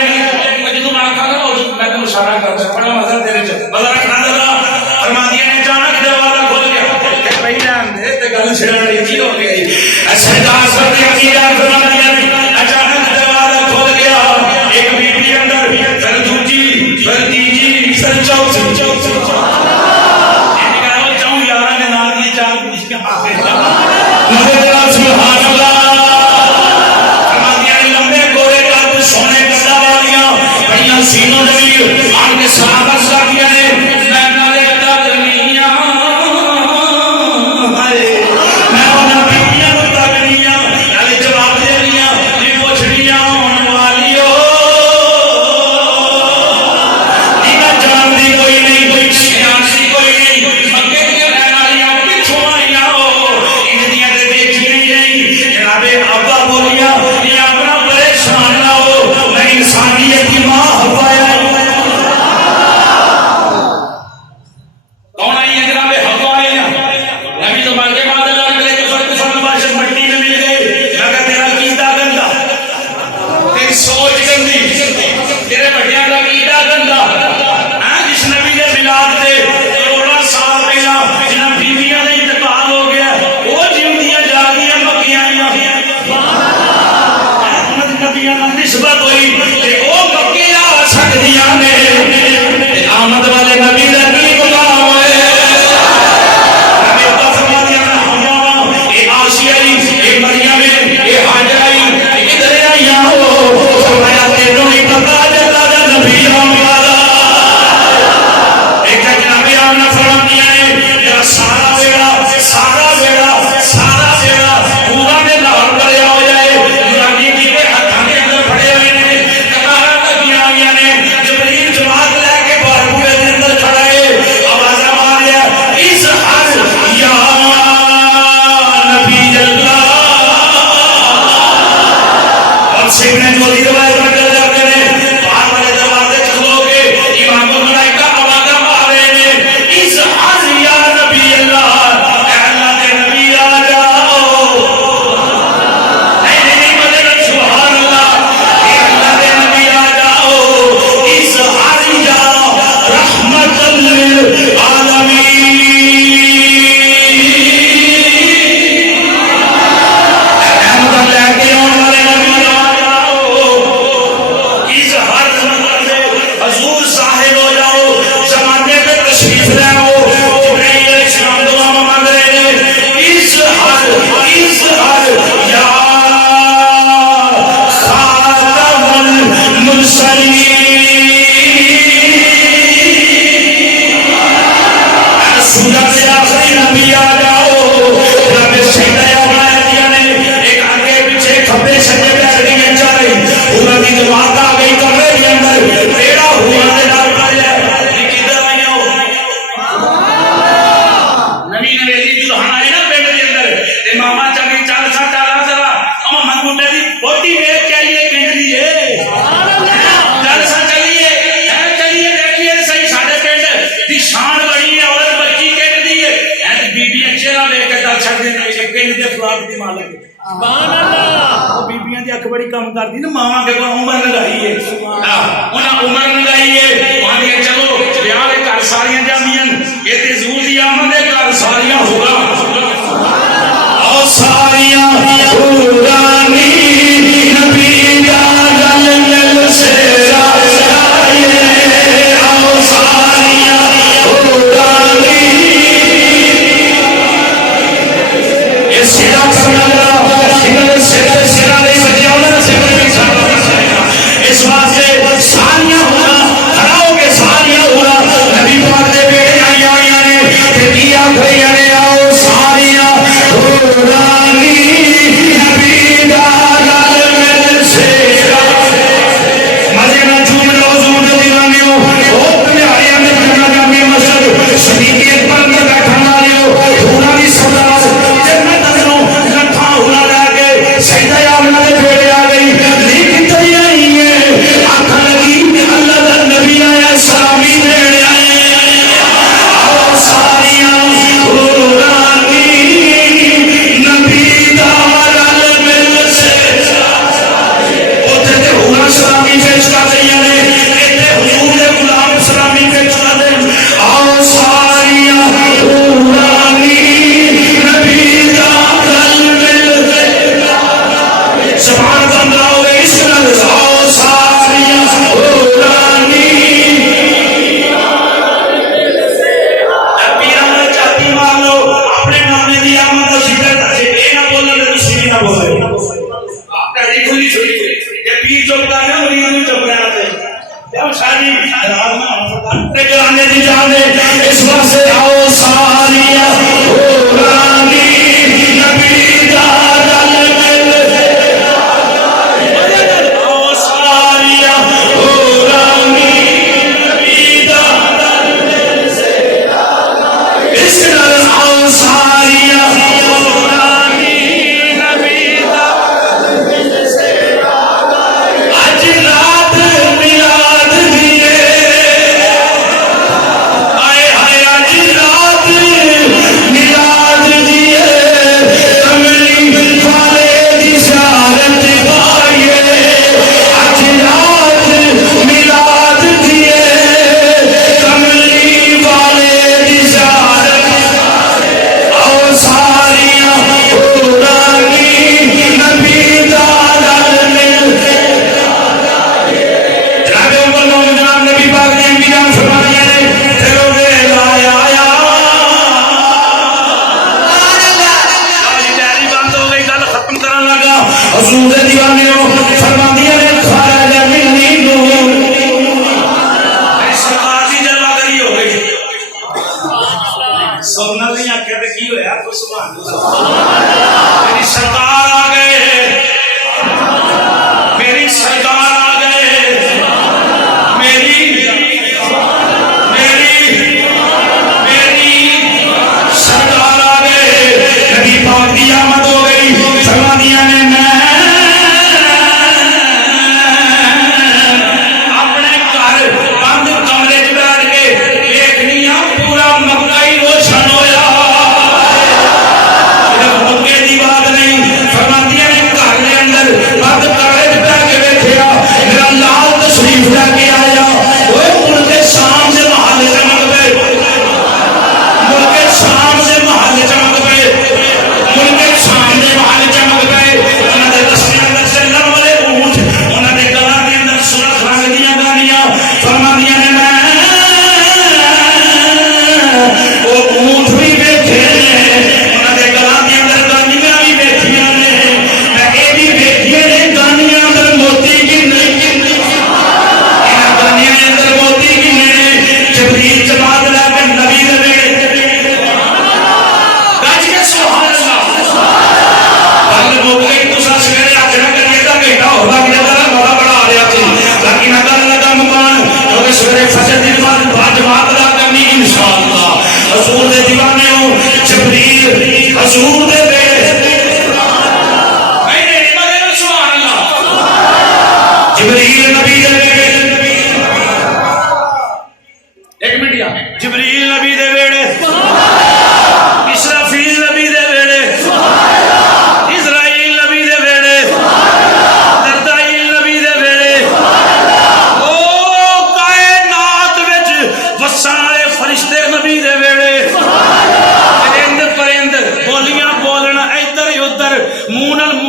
में जो तुम आखा ना वो मैं तुम इशारा करता बड़ा मजा तेरे च मजा रखना जरा फरमादियां ने अचानक दरवाजा खुल गया पहले अंदर ते गल छेड़ने की हो गई सरदार सब ने किया फरमादियां ने अचानक दरवाजा खुल गया एक बीबी अंदर फिर दूजी फिर तीजी फिर चौथी इनका वो चाहूं यारा ने नाम ये चार इसके आगे सुभान अल्लाह फरमादियां ने लंबे गोरे कद सोने कदा वालियां बड़ियां सीनों दे आन के सहाबा साथियां ने मैं नाले कदा दुनिया हाय मैं उन्हां बीबियां नूं तकनियां नाले जवाब दे रहियां ये पुछदियां होने वालियो इना जानदी कोई नहीं कोई सियासी कोई नहीं मक्के दी रहने वालियां किथों आईयां हो इन्दियां ते देखी नहीं जनाबे अब्बा बोलियां ये अपना परेशान ना हो मैं इंसानियत की मां हवा कौन आई है जनाबे हवा आए नबी तो मांगे बाद अल्लाह ने तो सब बादशाह मट्टी में मिल गए मगर तेरा कीदा गंदा तेरी सोच गंदी तेरे बड़ियां का कीदा गंदा हां जिस नबी के मिलाद से करोड़ों साल पहला जिन्हां बीवियां का इंतकाल हो गया वो जिंदियां जागियां मक्कियां आईयां मुंडे की बोटी वेच के आइए पिंड दी चल सा चलिए चलिए देखिए सही साढ़े पिंड की शान बड़ी है औरत बच्ची पिंड दी है बीबियां चेहरा देख के दल छड़ देने पिंड के खुराक की मालक बीबियां की अख बड़ी कम करती ना मावा के उम्र लगाई है उन्हें उम्र लगाई है चलो ब्याह के घर सारियां जामियां ये ते ज़ूर दी आमद के घर सारियां होगा और सारियां पुरानी नबी दा गल मिल से आए और सारियां पुरानी ये सिरा करना सिरा नहीं बजिया उन्होंने सिर भी छाड़ा इस वास्ते सारियां होगा खड़ा होके सारियां होगा नबी पाक दे बेटे आई ने ते किया खड़ी ने आओ सारियां पुरानी नबी दा गल मिल से मजे ना झूम लो ज़ूर दे दीवानियों ओ प्यारियां ने करना जामी मस्जिद शरीयत पर में बैठन वालियो होना भी सरदार जन्नत अजनो लठा हुला लाके सजदा आमना दे बेटे आ गई लेकिन तई आई है आंख लगी अल्लाह दा नबी आया सलामी देने आए आओ सारियां पुरानी नबी दा गल मिल से ओथे ते हुआ सलामी पेश कर रही ने इत्थे हुजूर दे गुलाम सलामी पेश कर दे आओ सारियां पुरानी नबी दा गल मिल से जबान बंद रहो इस नल आओ सारियां पुरानी पीरा ने चाती मार लो अपने नामे दी आमद दा जिक्र करे ए ना बोलो ते तुसी ना बोलो तेरी खुली छोड़ी ये पीर चुप करना मुरीद नु चुप रहना ते अब शादी रात में ते कराने दी जान दे इस वास्ते आओ सारियां पुरानी नबी दा गल मिल आओ सारियां पुरानी नबी दा गल मिल इस नल आओ सारियां पुरानी नबी दा आज रात मिलाद दिए आए हाय आज रात मिलाद दिए कमली वाले दी ज़ियारत पाइए आज रात मिलाद दिए कमली वाले दी ज़ियारत आओ सारियां पुरानी नबी दा गल मिल जनाब उमर मोहम्मद जनाब नबी पाक ने मीरां फरमाया ने तेरो वेल आया जारी बंद हो गई गल खत्म करन लगा हुजूर दे दीवानियों फरमांदियां ने खारा मिलनी नूर सरकार दी जलवागरी हो गई सोना नहीं आख्या ते की होया कोई सुभान अल्लाह मेरी सरकार आ गए मेरी सरकार आ गए मेरी सरकार आ गए नबी पाक की आमद हो गई फरमादियां ने मैं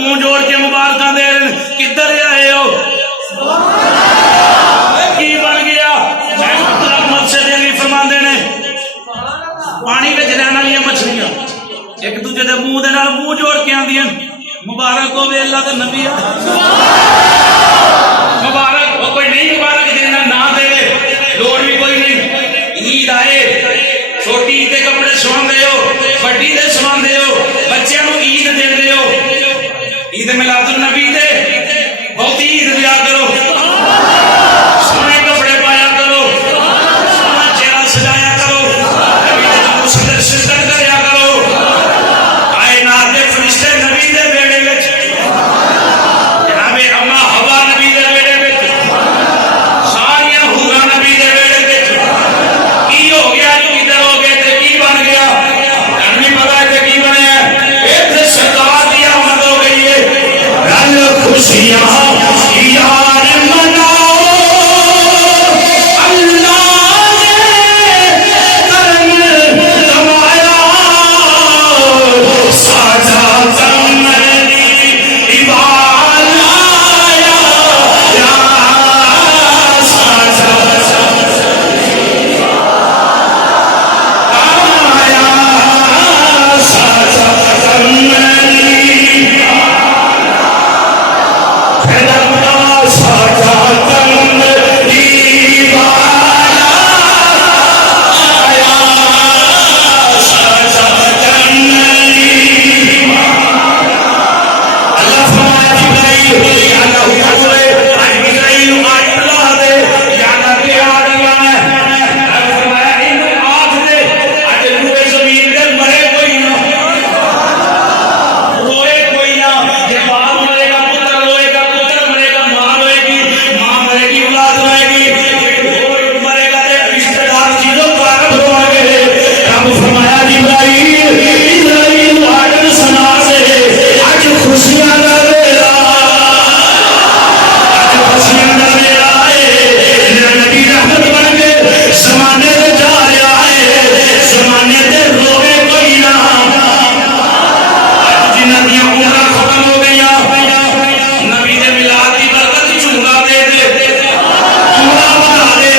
मुंह जोड़ के मुबारक दे रहे किधर आए हो की बन गया मकसद फरमाते ने पानी में रहने वाली मछलियां एक दूजे के मुंह के मुंह जोड़ के आंदियां मुबारक हो अल्लाह का नबी मुबारक हो कोई नहीं मुबारक देना ना दे लोड़ भी कोई नहीं ईद आए छोटी ईद के कपड़े सवांदे हो बड़ी दे सवांदे हो बच्चों को ईद देंदे हो ईद मिलादुन नबी दे बहुत ईद दिया करो सोने कपड़े पाया करो सोना चेहरा सजाया करो शिरकत करया करो कायनात के फरिश्ते नबी दे बेड़े विच जनाबे अम्मा हवा नबी दे बेड़े विच सारियां हूरां नबी दे बेड़े विच की हो गया किधर हो गए ते की बन गया नहीं पता है की बनया इत्थे सरकार दी आमद हो गई है रल खुशियां यार मनाओ अल्लाह ने करम कमाया साजा कमरी इबाला या साजा कमाया साजा कमरी साजा कमरी वाला आया साजा कमरी अल्लाह फरमाया जिब्राइल या अल्लाह हुक्म आज जिब्राइल आज बुला दे या नबी आदम है अब फरमाया इन आख दे आज पूरे जमीन पे मरे कोई ना रोए कोई ना ये बाप मरेगा पुत्र रोएगा पुत्र मरेगा मां रोएगी मां मरेगी औलाद रोएगी मरेगा ते रिश्तेदार चीजों कारण रोएंगे रब फरमाया जिब्राइल इस्राइल आदम सुना दे आज खुशियां का वेला आज खुशियां का वेला है मेरा नबी रहमत बन के ज़माने में जा रहा है ज़माने में रोए कोई ना जिन्हां दी उम्र खत्म हो गई नबी दे मिलाद की बरकत चुंगा दे दे उम्र बना दे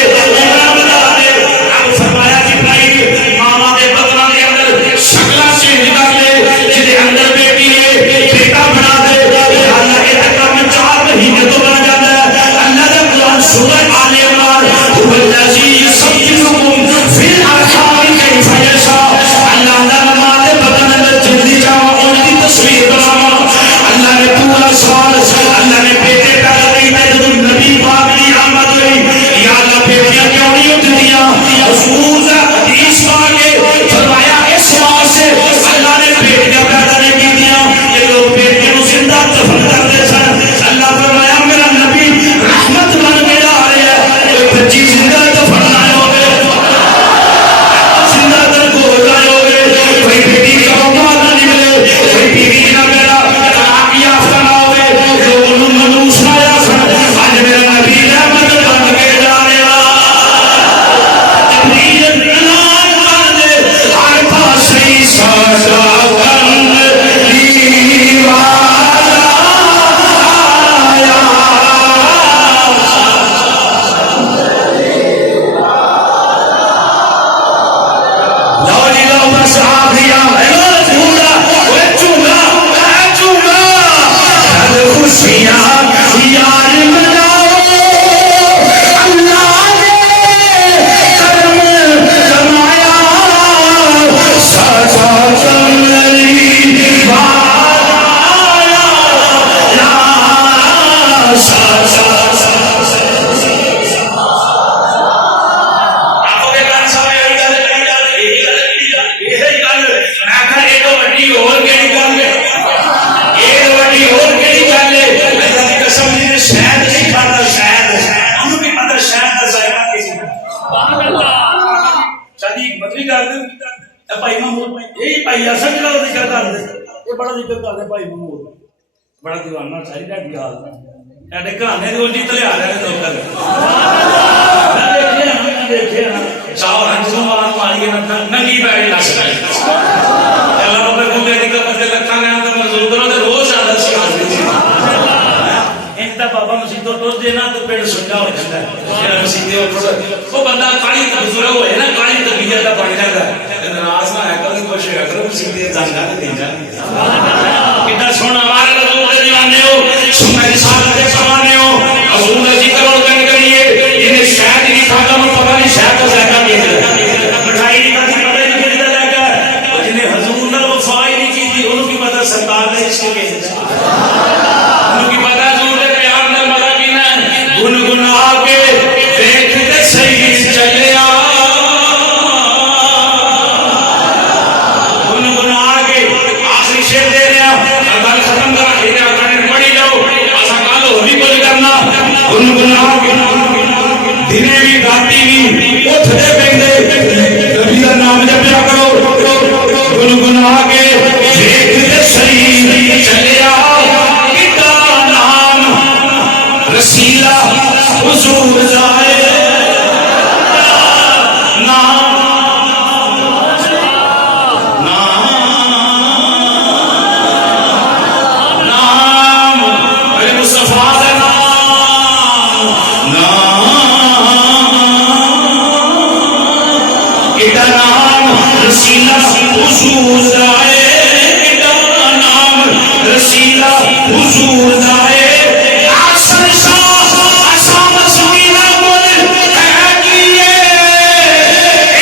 अब फरमाया जिब्राइल मामा दे बदला के अंदर शक्ला चेंज कर ले जिदे अंदर बेटी है बेटा बना दे अल्लाह के काम 4 महीने तो बन जाता है अल्लाह का कुरान सूरह आले इमरान वल्लज़ी युसब्बिहुकुम फिल अरहाम कैफ यशा अल्लाह दा माले बदन अंदर जल्दी जाओ उनकी तस्वीर बनाओ अल्लाह ने पूरा साल अल्लाह ने बेटे पैदा किए जब नबी पाक की आमद हुई या अल्लाह बेटियां क्यों नहीं उठदियां हुजूर दा हदीस मांगे फरमाया इस वास्ते अल्लाह ने बेटियां पैदा नहीं कीतियां ये लोग बेटियों को जिंदा दफन करते सन अल्लाह फरमाया मेरा नबी रहमत बन के आ रहा है कोई बच्ची जिंदा दफन ना होवे जिंदा दर को होवे कोई बेटी का औलाद ना निकले कोई बीवी ना मेरा तलाक याफ्ता ना होवे लोगों मनूस ना याफन आज मेरा नबी रहमत बन के जा रहा जबरील ऐलान कर दे हर पासे साजा कमरी वाला आया लो जी लो बस आखिया हेलो चूंगा ओए चूंगा हर खुशियां यार मनाओ अल्लाह ने करम कमाया साजा कमरी वाला आया साजा आपके कान सामने यही गल मैं आखा ये तो वड्डी और केड़ी गल है ये वड्डी और केड़ी गल है अल्लाह की कसम जी ने शहद नहीं खाता शहद हमको भी पता शहद का जायका कैसी सुभान अल्लाह शादी मत भी कर दे भाई महमूद यही भाई असल जिला जिक्र कर दे ये बड़ा जिक्र कर दे भाई महमूद बड़ा दीवाना सारी ढाडी हाल ਸਾਡੇ ਘਰਾਣੇ ਦੇ ਉਲਟੀ ਤਲਿਆ ਰਹੇ ਲੋਕਾਂ ਨੇ ਦੇਖਿਆ ਨਾ ਚਾਹ ਹੰਝ ਨੂੰ ਮਾਰੀਏ ਨਾ ਨੰਗੀ ਪੈਰੀ ਨੱਚ ਗਈ ਅੱਲਾਹ ਰੱਬ ਦੇ ਗੁੰਡੇ ਦੀ ਕਬਰ ਤੇ ਲੱਖਾਂ ਨੇ ਤਾਂ ਮਜ਼ਦੂਰਾਂ ਦੇ ਰੋਜ਼ ਆਉਂਦਾ ਸੀ बाबा मसीतो टुर जे ना तो पेड़ सुंडा हो जाता है जेड़ा मसीते वो बंदा काली बुजुर्ग होए ना काली तबीयत दा बन जाता है नाराज ना है कभी कुछ अगर मसीते जांगा ते दे जा कितना सोना वाले रसूल दे दीवाने हो सुन्नत साहब दे परवाने हो रसूल दा जिक्र और करिए इन्हें शायद ही खाता में पता नहीं शायद तो ज्यादा दे मिठाई नहीं खाती पता नहीं कितना लगा और जिन्हें हुजूर ने वफा ही नहीं की थी उनकी पता सरकार ने इसके भेजा उनकी पता हुजूर ने प्यार ने मजा पीना गुनगुना के देखते सही चले आ गुनगुना के आखिरी शेर दे रहे हैं गल खत्म करा इधर कने पड़ी जाओ ऐसा काल होली बोल करना गुनगुना के दिने भी राती भी उठदे बेंदे नबी दा नाम जपया करो गुनगुना के देखते सही चले आ किदा नाम रसीला हुजूर जाए नाम नाम अरे मुस्तफा दा किदा नाम रसीला हुजूर जाए किदा नाम रसीला हुजूर जाए आसन शाह आसान सुनीला बोल है कि ये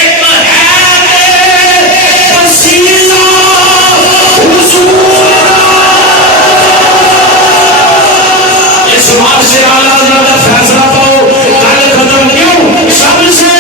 एक है रसीला हुजूर इस बात से आला ज़्यादा फैसला पाओ कल खत्म क्यों सबसे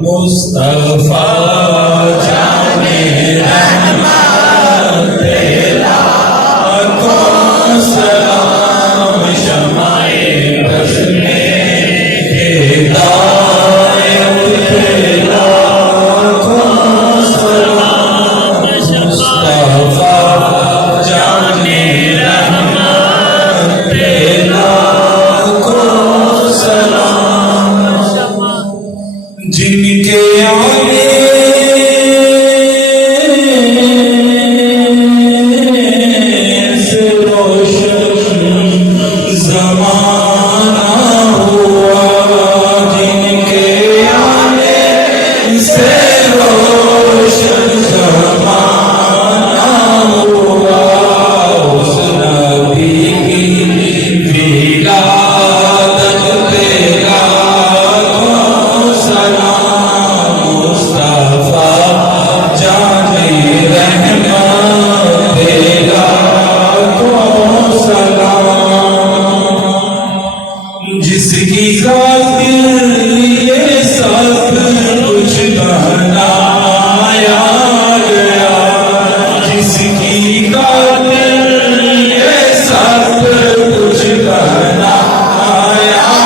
मुस्तफा जाने रहमत तेरा को सलाम शमाए बसने हिदायत तेरा को सलाम मुस्तफा जाने रहमत तेरा को सलाम जिनके आने से रोशन ज़माना हुआ जिनके आने से रोशन ज़माना हुआ उस नबी की विलादत तेरा सलाम मुस्तफा जाने रहमत तेरा को सलाम जिसकी खातिर